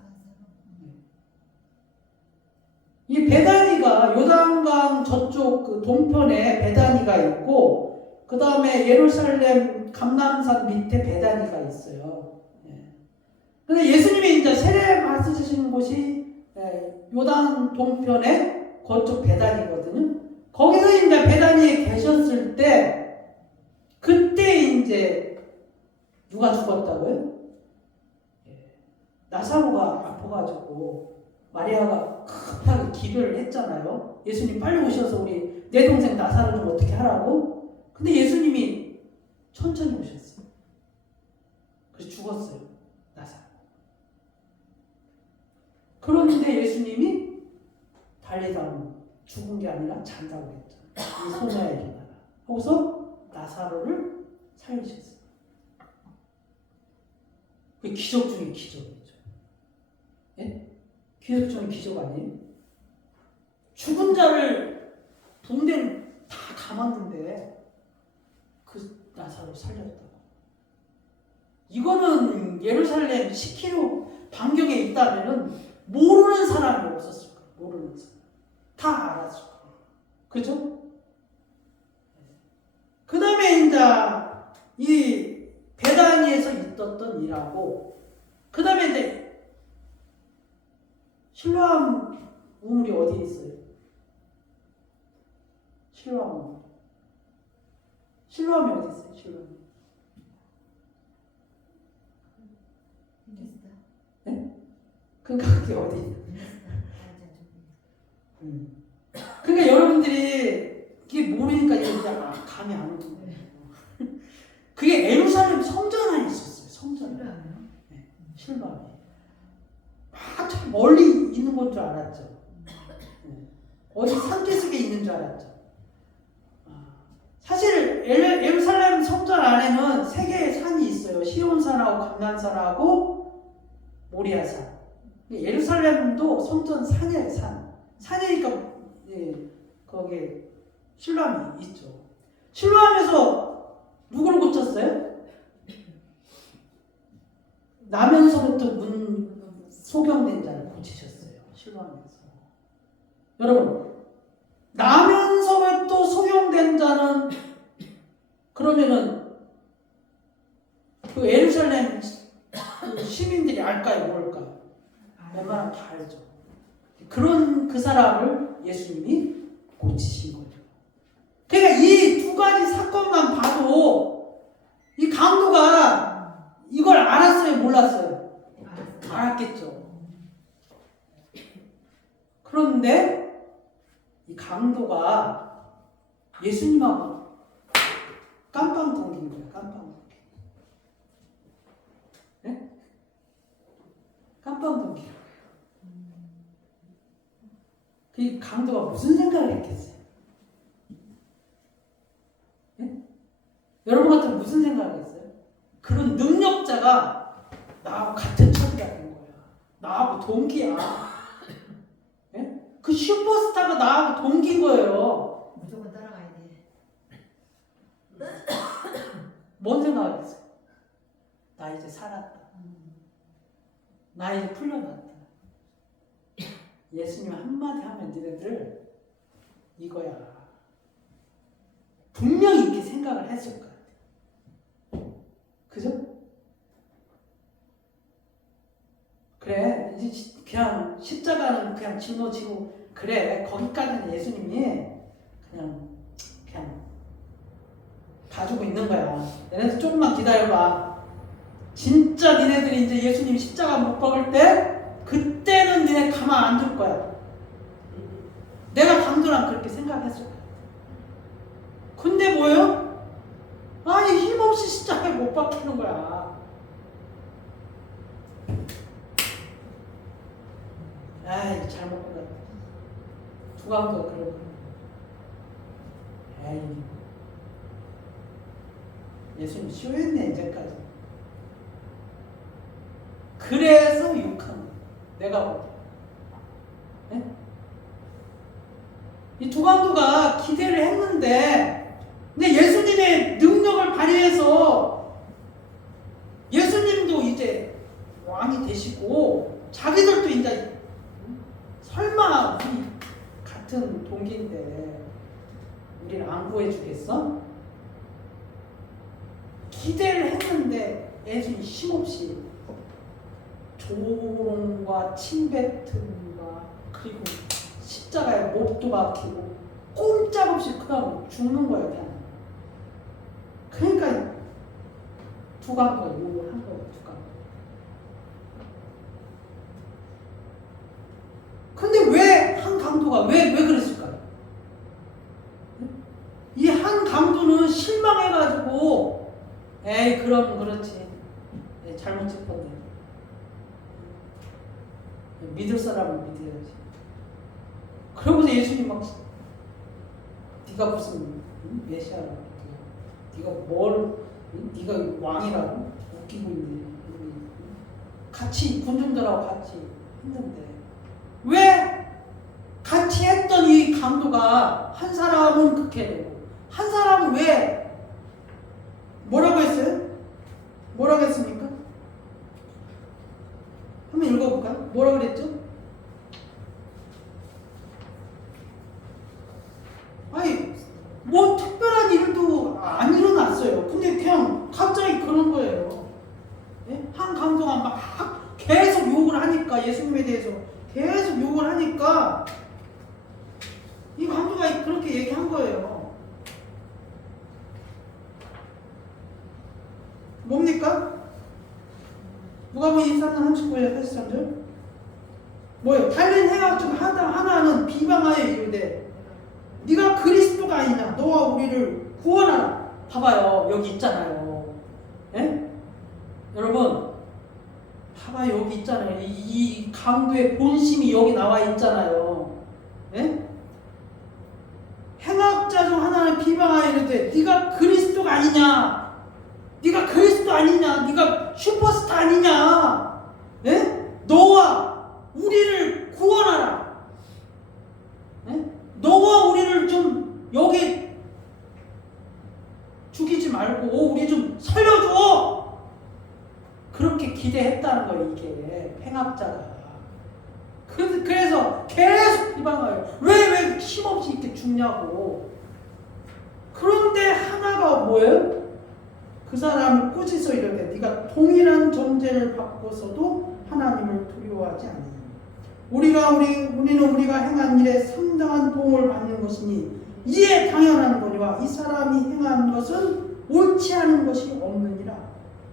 이 베다니가 요단강 저쪽 그 동편에 베다니가 있고 그 다음에 예루살렘 감람산 밑에 베다니가 있어요. 근데 예수님이 이제 세례 받으신 곳이 요단 동편에 그쪽 베다니거든요. 거기서 이제 베다니에 계셨을 때 그때 이제 누가 죽었다고요? 나사로가 아파가지고 마리아가 급하게 기도를 했잖아요. 예수님 빨리 오셔서 우리 내 동생 나사로 좀 어떻게 하라고. 근데 예수님이 천천히 오셨어요. 그래서 죽었어요. 나사로. 그런데 예수님이 달리다는 죽은 게 아니라 잔다고 했죠. 이 소녀의 일어나라. 거기서 나사로를 살리셨어요. 그게 기적 중에 기적이죠. 예? 기적 중에 기적 아니에요? 죽은 자를 붕대를 다 감았는데 그 나사로 살렸다고. 이거는 예루살렘 10km 반경에 있다면은 모르는 사람이 없었을 거예요. 모르는 사람. 다 알았을 거예요. 그죠? 그 다음에 이제 이 베다니에서 있었던 일하고 그 다음에 이제 실로암 우물이 어디에 있어요? 실로암 우물. 실로암이 어디 있어요? 실로암. 네? 그러니까 그게 어디? 그러니까 여러분들이 그게 모르니까 이제 감이 안 오는 거예요. 그게 예루살렘 성전 안에 있었어요. 성전 안에. 네, 실로암이. 참 멀리 있는 건 줄 알았죠. 어디 산기슭에 있는 줄 알았죠. 사실 예루살렘 성전 안에는 세 개의 산이 있어요. 시온산하고 감난산하고 모리아산. 예루살렘도 성전 산이에요. 산이니까 거기에 실로암이 있죠. 실로암에서 누구를 고쳤어요? 나면서부터 소경된 자를 고치셨어요. 실로암에서. 여러분, 나면서부터 소경된 자는 그러면은 그 예루살렘 그 시민들이 알까요? 모를까요? 웬만하면 다 알죠. 그런 그 사람을 예수님이 고치신 거죠. 그러니까 이 두 가지 사건만 봐도 이 강도가 이걸 알았어요, 몰랐어요? 알았겠죠. 그런데 이 강도가 예수님하고 깜빵 동기인 거예요. 깜빵 동기. 네? 깜빵 동기라고요. 그 강도가 무슨 생각을 했겠어요? 네? 여러분 같으면 무슨 생각을 했어요? 그런 능력자가 나하고 같은 처지가 된 거야. 나하고 동기야. 네? 그 슈퍼스타가 나하고 동기인 거예요. 무조건 따라가야 돼. 뭔 생각을 했어요? 나 이제 살았다. 나 이제 풀려났다. 예수님 한마디 하면 니네들 이거야. 분명히 이렇게 생각을 했을 것 같아요. 그죠? 그래, 이제 그냥 십자가는 그냥 짊어지고, 그래, 거기까지는 예수님이 그냥 봐주고 있는 거야. 얘네들 조금만 기다려봐. 진짜 니네들이 이제 예수님 십자가 못 박을 때, 그때는 니네 가만 안 둘 거야. 내가 강도랑 그렇게 생각했을 거야. 근데 뭐예요? 아니, 힘없이 십자가에 못 박히는 거야. 아이, 잘못 골랐다. 두강도가 그러고. 에이, 예수님 쇼했네, 이제까지. 그래서 욕한 거야. 내가 볼 때. 네? 이 두강도가 기대를 했는데, 근데 예수님의 능력을 발휘해서 예수님도 이제 왕이 되시고, 자기들도 이제 설마 우리 같은 동기인데 우리를 안 구해주겠어? 기대를 했는데 예수님이 힘없이 조롱과 침뱉음과 그리고 십자가에 못도 박히고 꼼짝없이 그냥 죽는 거예요. 그냥. 그러니까 두강도가 욕을 한 거예요. 두강도. 근데 왜 한 강도가 왜 그랬을까요? 이 한 강도는 실망해가지고 에이 그럼 그렇지. 잘못 짚었네. 믿을 사람은 믿어야지. 그러고서 예수님 막 네가 무슨 메시아라고, 네가 뭘, 네가 왕이라고 웃기고 있네. 같이 군중들하고 같이 했는데 왜 같이 했던 이 강도가 한 사람은 그렇게 되고 한 사람은 왜 뭐라고 했어요? 뭐라고 했습니까? 한번 읽어볼까요? 뭐라고 그랬죠? 아니 뭐 특별한 일도 안 일어났어요. 근데 그냥 갑자기 그런 거예요. 네? 한 강도가 막 계속 욕을 하니까, 예수님에 대해서 계속 욕을 하니까 이 강도가 그렇게 얘기한 거예요. 뭡니까? 누가복음 23장 39절 43절 뭐예요? 달린 행악 중 하나는 비방하여 이르되 네가 그리스도가 아니냐, 너와 우리를 구원하라. 봐봐요, 여기 있잖아요. 예? 여러분 봐봐요, 여기 있잖아요. 이 강도의 본심이 여기 나와 있잖아요. 예? 행악자 중 하나는 비방하여 이르되 네가 그리스도가 아니냐, 네가 그리스도 아니냐, 네가 슈퍼스타 아니냐, 예? 너와 우리를 구원하라. 예? 너와 우리를 좀 여기 죽이지 말고 우리 좀 살려줘. 그렇게 기대했다는 거예요. 이게 행악자가. 그래서 계속 비방해요. 왜 힘없이 이렇게 죽냐고. 그런데 하나가 뭐예요? 그 사람을 꾸짖어 이르되 네가 동일한 존재를 받고서도 하나님을 두려워하지 않느냐. 우리는 우리가 행한 일에 상당한 도움을 받는 것이니 이에 당연한 거니와 이 사람이 행한 것은 옳지 않은 것이 없느니라.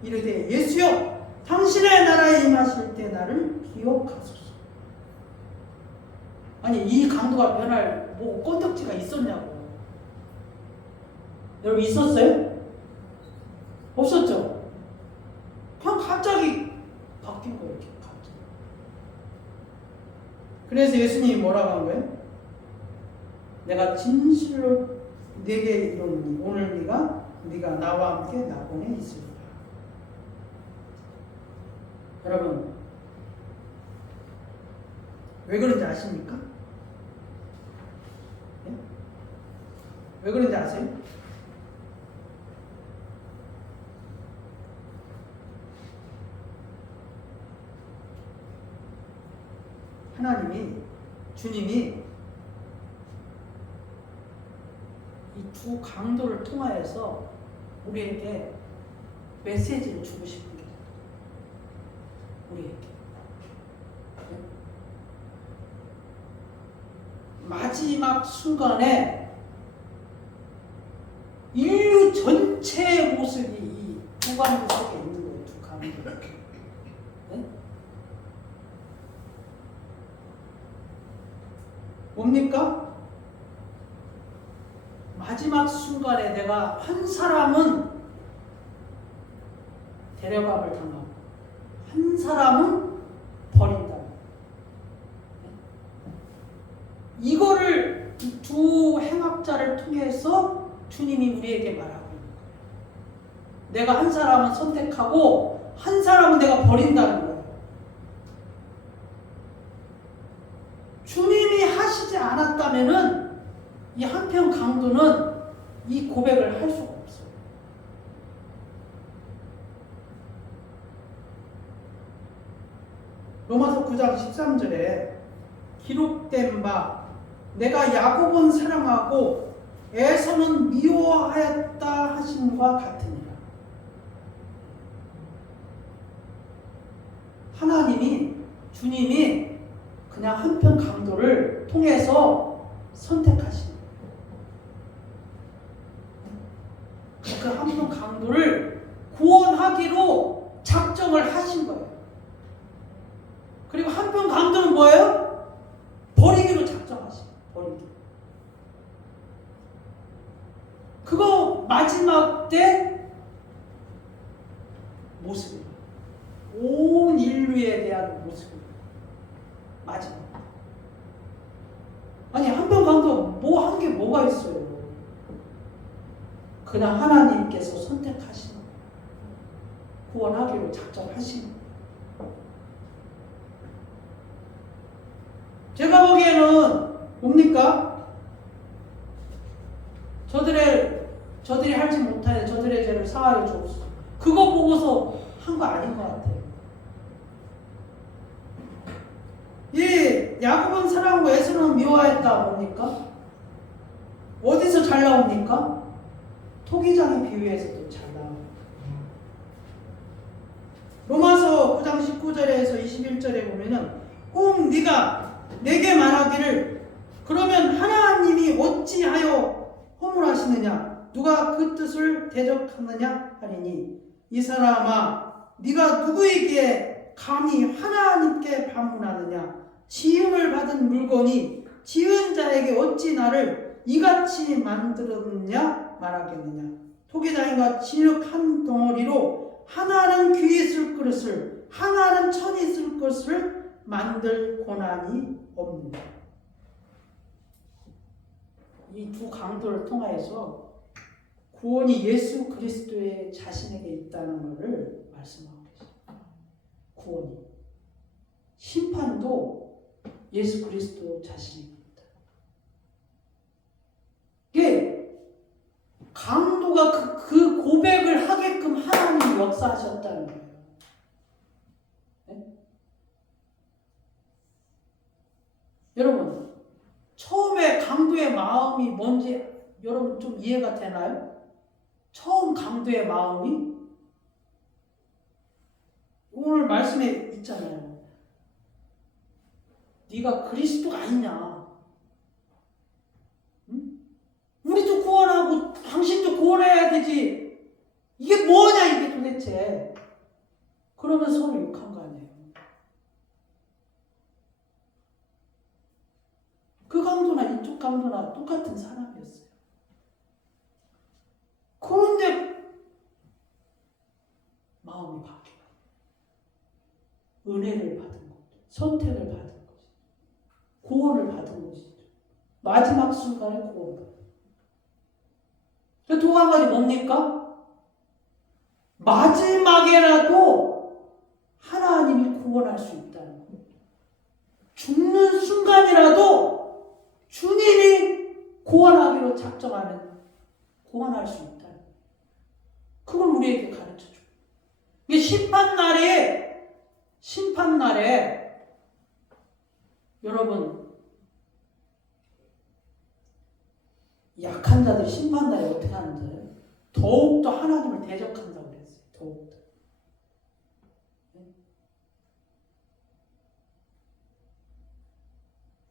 이르되 예수여 당신의 나라에 임하실 때 나를 기억하소서. 아니 이 강도가 변할 뭐 건덕지가 있었냐고. 여러분 있었어요? 없었죠? 그냥 갑자기 바뀐 거예요. 이렇게 갑자기. 그래서 예수님이 뭐라고 한 거예요? 내가 진실로 네게 이르노니 오늘 네가 나와 함께 낙원에 있으리라. 여러분 왜 그런지 아십니까? 네? 왜 그런지 아세요? 주님이 이 두 강도를 통하여서 우리에게 메시지를 주고 싶은 게 우리에게 마지막 순간에 인류 전체의 모습이 이 두 강도 속에 있는 거예요. 두 강도. 네? 뭡니까? 마지막 순간에 내가 한 사람은 데려감을 당하고 한 사람은 버린다. 이거를 두 행악자를 통해서 주님이 우리에게 말하고 있는 거예요. 내가 한 사람은 선택하고 한 사람은 내가 버린다는 거예요. 주님이 하시지 않았다면은 이 한편 강도는 이 고백을 할 수가 없어요. 로마서 9장 13절에 기록된 바 내가 야곱은 사랑하고 에서는 미워하였다 하심과 같으니라. 주님이 그냥 한편 강도를 통해서 선택하신 거예요. 그 한편 강도를 구원하기로 작정을 하신 거예요. 그리고 한편 강도는 뭐예요? 버리기로 작정하신 거예요. 버리기. 그거 마지막 때 모습이에요. 온 인류에 대한 모습이에요. 마지막. 아니 한편 강도 뭐 한 게 뭐가 있어요? 그냥 하나님께서 선택하신 거예요. 구원하기로 작정하신 거예요. 제가 보기에는 뭡니까? 저들이 하지 못하는 저들의 죄를 사하여 주옵소서. 그거 보고서 한 거 아닌 것 같아요. 이 야곱은 사랑하고 에서는 미워했다 뭡니까? 어디서 잘 나옵니까? 토기장의 비유에서도 잘 나와요. 로마서 9장 19절에서 21절에 보면은 꼭 네가 내게 말하기를 그러면 하나님이 어찌하여 허물하시느냐 누가 그 뜻을 대적하느냐 하리니 이 사람아 네가 누구에게 감히 하나님께 반문하느냐 지음을 받은 물건이 지은 자에게 어찌 나를 이같이 만들었느냐 말하겠느냐 토기장이가 진흙 한 덩어리로 하나는 귀에 쓸 그릇을 하나는 천이 쓸 것을 만들 권한이 없느냐. 이 두 강도를 통하여서 구원이 예수 그리스도의 자신에게 있다는 것을 말씀하고 계십니다. 구원이. 심판도 예수 그리스도 자신입니다. 이게 강도가 그 고백을 하게끔 하나님이 역사하셨다는 거예요. 네? 여러분 처음에 강도의 마음이 뭔지 여러분 좀 이해가 되나요? 처음 강도의 마음이 오늘 말씀에 있잖아요. 네가 그리스도가 아니냐? 응? 당신도 구원해야 되지. 이게 뭐냐 이게 도대체. 그러면 서로 욕한 거 아니에요. 그 강도나 이쪽 강도나 똑같은 사람이었어요. 그런데 마음이 바뀌어요. 은혜를 받은 것, 선택을 받은 것, 구원을 받은 것이죠. 마지막 순간에 구원을 받은. 그 두 가지 뭡니까? 마지막에라도 하나님이 구원할 수 있다는 거예요. 죽는 순간이라도 주님이 구원하기로 작정하면 구원할 수 있다. 그걸 우리에게 가르쳐줘요. 이게 심판날에 여러분 약한 자들이 심판날에 어떻게 하는지 더욱더 하나님을 대적한다고 그랬어요. 더욱더.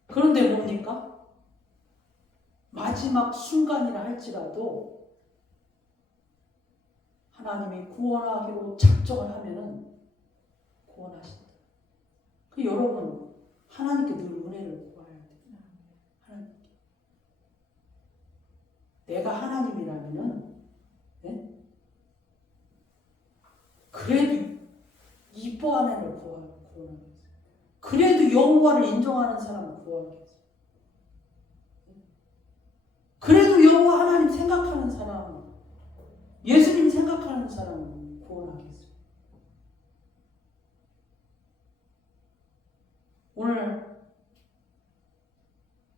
그런데 뭡니까? 마지막 순간이라 할지라도 하나님이 구원하기로 작정을 하면은 구원하신다. 그 여러분 하나님께 늘 은혜를 구해야 돼요. 하나님께. 내가 하나님이라면은 그래도 이뻐하는 애를 구원하겠어요. 그래도 여호와를 인정하는 사람을 구원하겠어요. 그래도 여호와 하나님 생각하는 사람, 예수님 생각하는 사람을 구원하겠어요. 오늘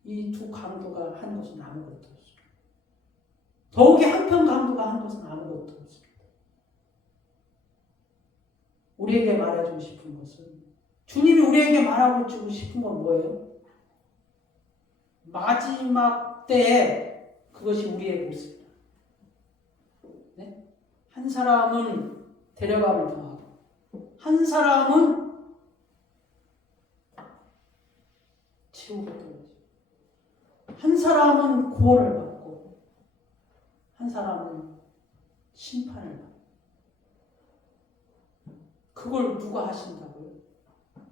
이 두 강도가 한 것은 아무것도 없습니다. 더욱이 한편 강도가 한 것은 아무것도 없습니다. 우리에게 말해주고 싶은 것은, 주님이 우리에게 말하고 주고 싶은 건 뭐예요? 마지막 때에 그것이 우리의 모습이다. 네? 한 사람은 데려감을 당하고 한 사람은 지옥에 떨어지고 한 사람은 구원을 받고 한 사람은 심판을 받고. 그걸 누가 하신다고요?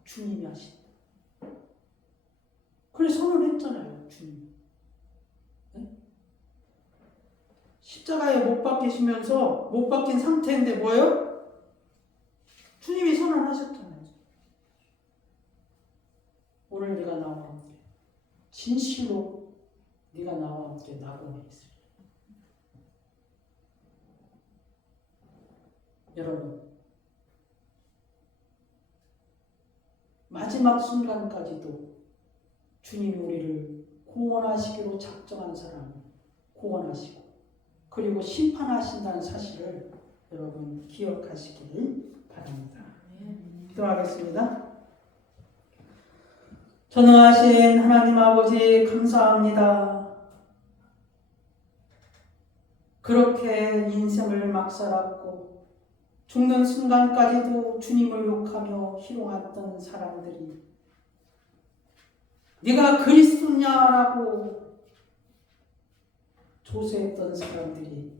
주님이 하신다. 그래서 선언했잖아요. 주님. 네? 십자가에 못 박히시면서 못 박힌 상태인데 뭐예요? 주님이 선언하셨잖아요. 오늘 네가 나와 함께 진실로 네가 나와 함께 낙원에 있으리라. 여러분 마지막 순간까지도 주님이 우리를 구원하시기로 작정한 사람을 구원하시고 그리고 심판하신다는 사실을 여러분 기억하시길 바랍니다. 기도하겠습니다. 전능하신 하나님 아버지 감사합니다. 그렇게 인생을 막 살았고 죽는 순간까지도 주님을 욕하며 희롱했던 사람들이 네가 그리스도냐라고 조소했던 사람들이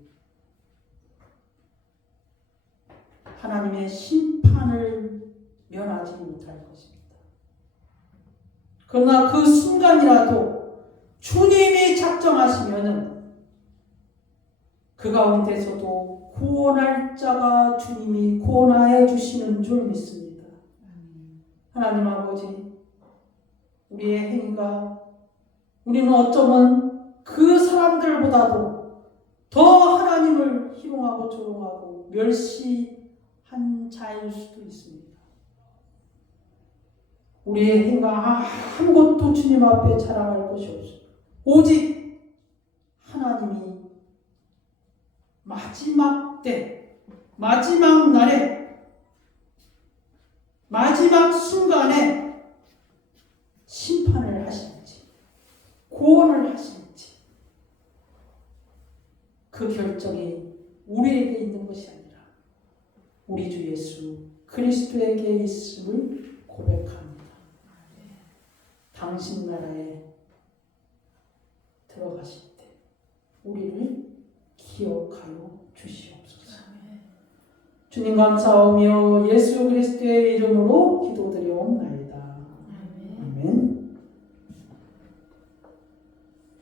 하나님의 심판을 면하지 못할 것입니다. 그러나 그 순간이라도 주님이 작정하시면은 그 가운데서도 구원할 자가 주님이 구원하여 주시는 줄 믿습니다. 하나님 아버지, 우리의 행위가 우리는 어쩌면 그 사람들보다도 더 하나님을 희롱하고 조롱하고 멸시한 자일 수도 있습니다. 우리의 행위가 아무것도 주님 앞에 자랑할 것이 없습니다. 오직 하나님이 마지막 때, 마지막 날에, 마지막 순간에 심판을 하실지, 구원을 하실지, 그 결정이 우리에게 있는 것이 아니라 우리 주 예수 그리스도에게 있음을 고백합니다. 당신 나라에 들어가실 때 우리를 기억하여 주시옵소서. 주님 감사하며 예수 그리스도의 이름으로 기도드려옵나이다. 아멘.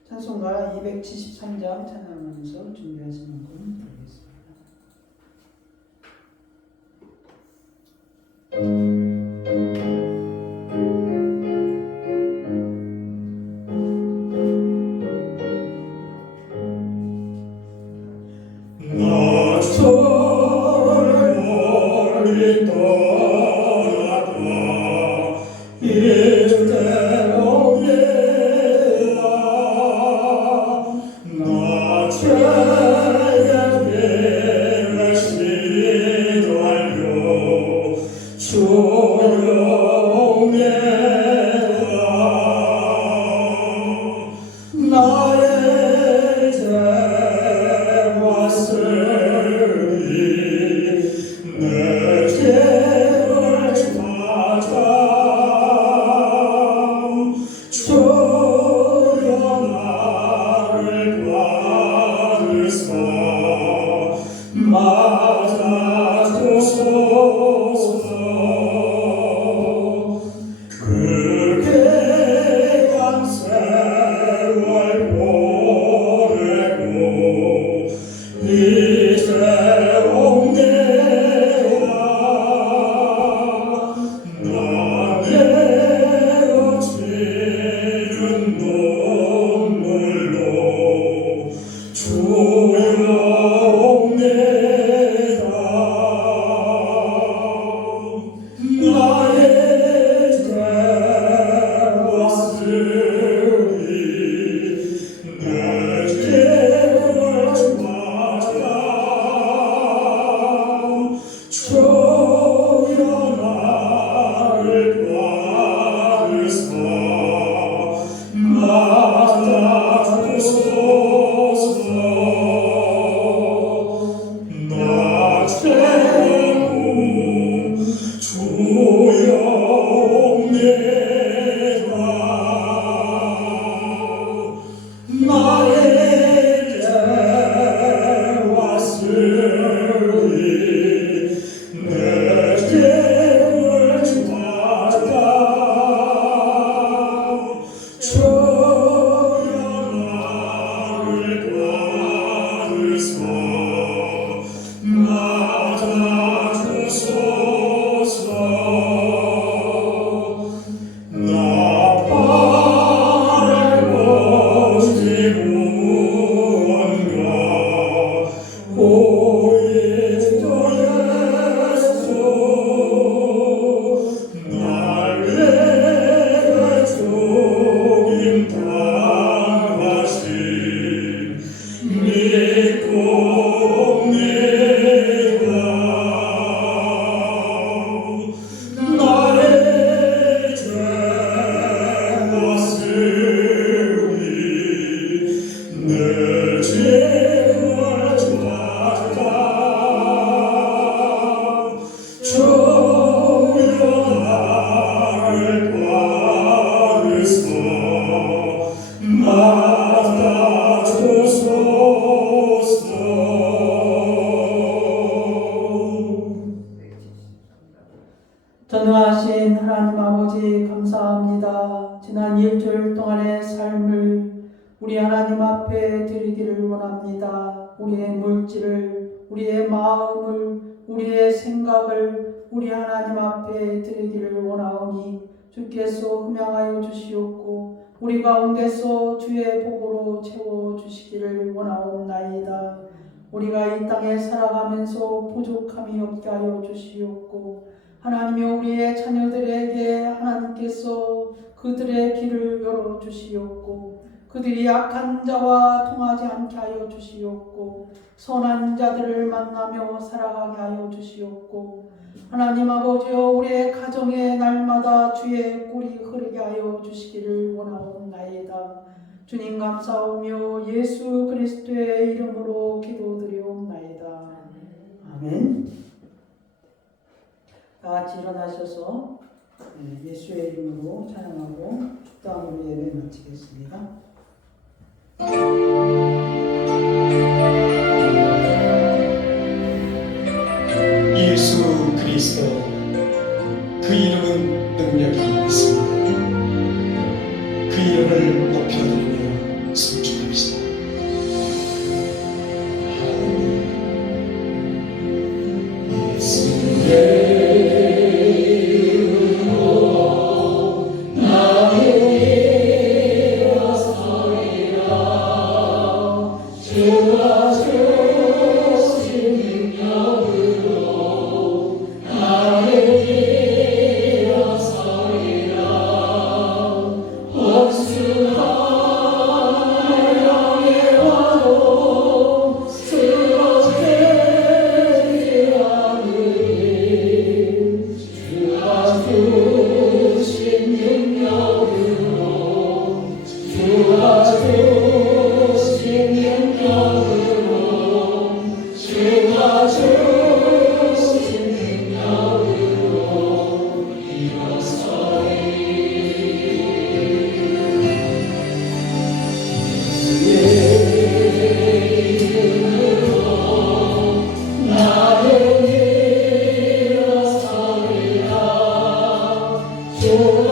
찬송가 273장 찬양하면서 준비하시는 분 드리겠습니다. 나 저리 떠나가 이대로 내라 나 죄에게 시달려 조용해라 나의 죄 왔으니 내 죄를 찾아 주여 나를 받으사 맞아주소서 그렇게 간 세월 보내고 이제 옵니다 나 내어지는 눈물로 주여 옵니다 나의 죄 왔으니 내 죄를 맞아 주여 나를 받으사 맞아주소서 나 죄고 주여 옵니다 나의 죄 왔으니 내 죄를 찾아 주여 나를 받으사 맞아주소서 나 바랄 곳이 무언가 오히려 예수 날 내가 죽임 당하신 믿고 옵니다 나의 죄 왔으니 내 죄를 찾아 주여 나를 받으사 맞아주소서 전능하신 하나님 아버지 감사합니다. 지난 일주일 동안의 삶을 우리 하나님 앞에 드리기를 원합니다. 우리의 물질을, 우리의 마음을, 우리의 생각을 우리 하나님 앞에 드리기를 원하오니 주께서 흠양하여 주시옵고 우리 가운데서 주의 복으로 채워주시기를 원하옵나이다. 우리가 이 땅에 살아가면서 부족함이 없게 하여 주시옵고 하나님여 우리의 자녀들에게 하나님께서 그들의 길을 열어주시옵고 그들이 약한 자와 통하지 않게 하여 주시옵고 선한 자들을 만나며 살아가게 하여 주시옵고 하나님 아버지여 우리의 가정에 날마다 주의 꿀이 흐르게 하여 주시기를 원하옵나이다. 주님 감사하며 예수 그리스도의 이름으로 기도드리옵나이다. 아멘. 다 같이 일어나셔서 예수의 이름으로 찬양하고 축도함으로 예배 마치겠습니다. 그리스도, 그 이름은 능력이 있습니다. 그 이름을 높여드리며 순종합시다. 주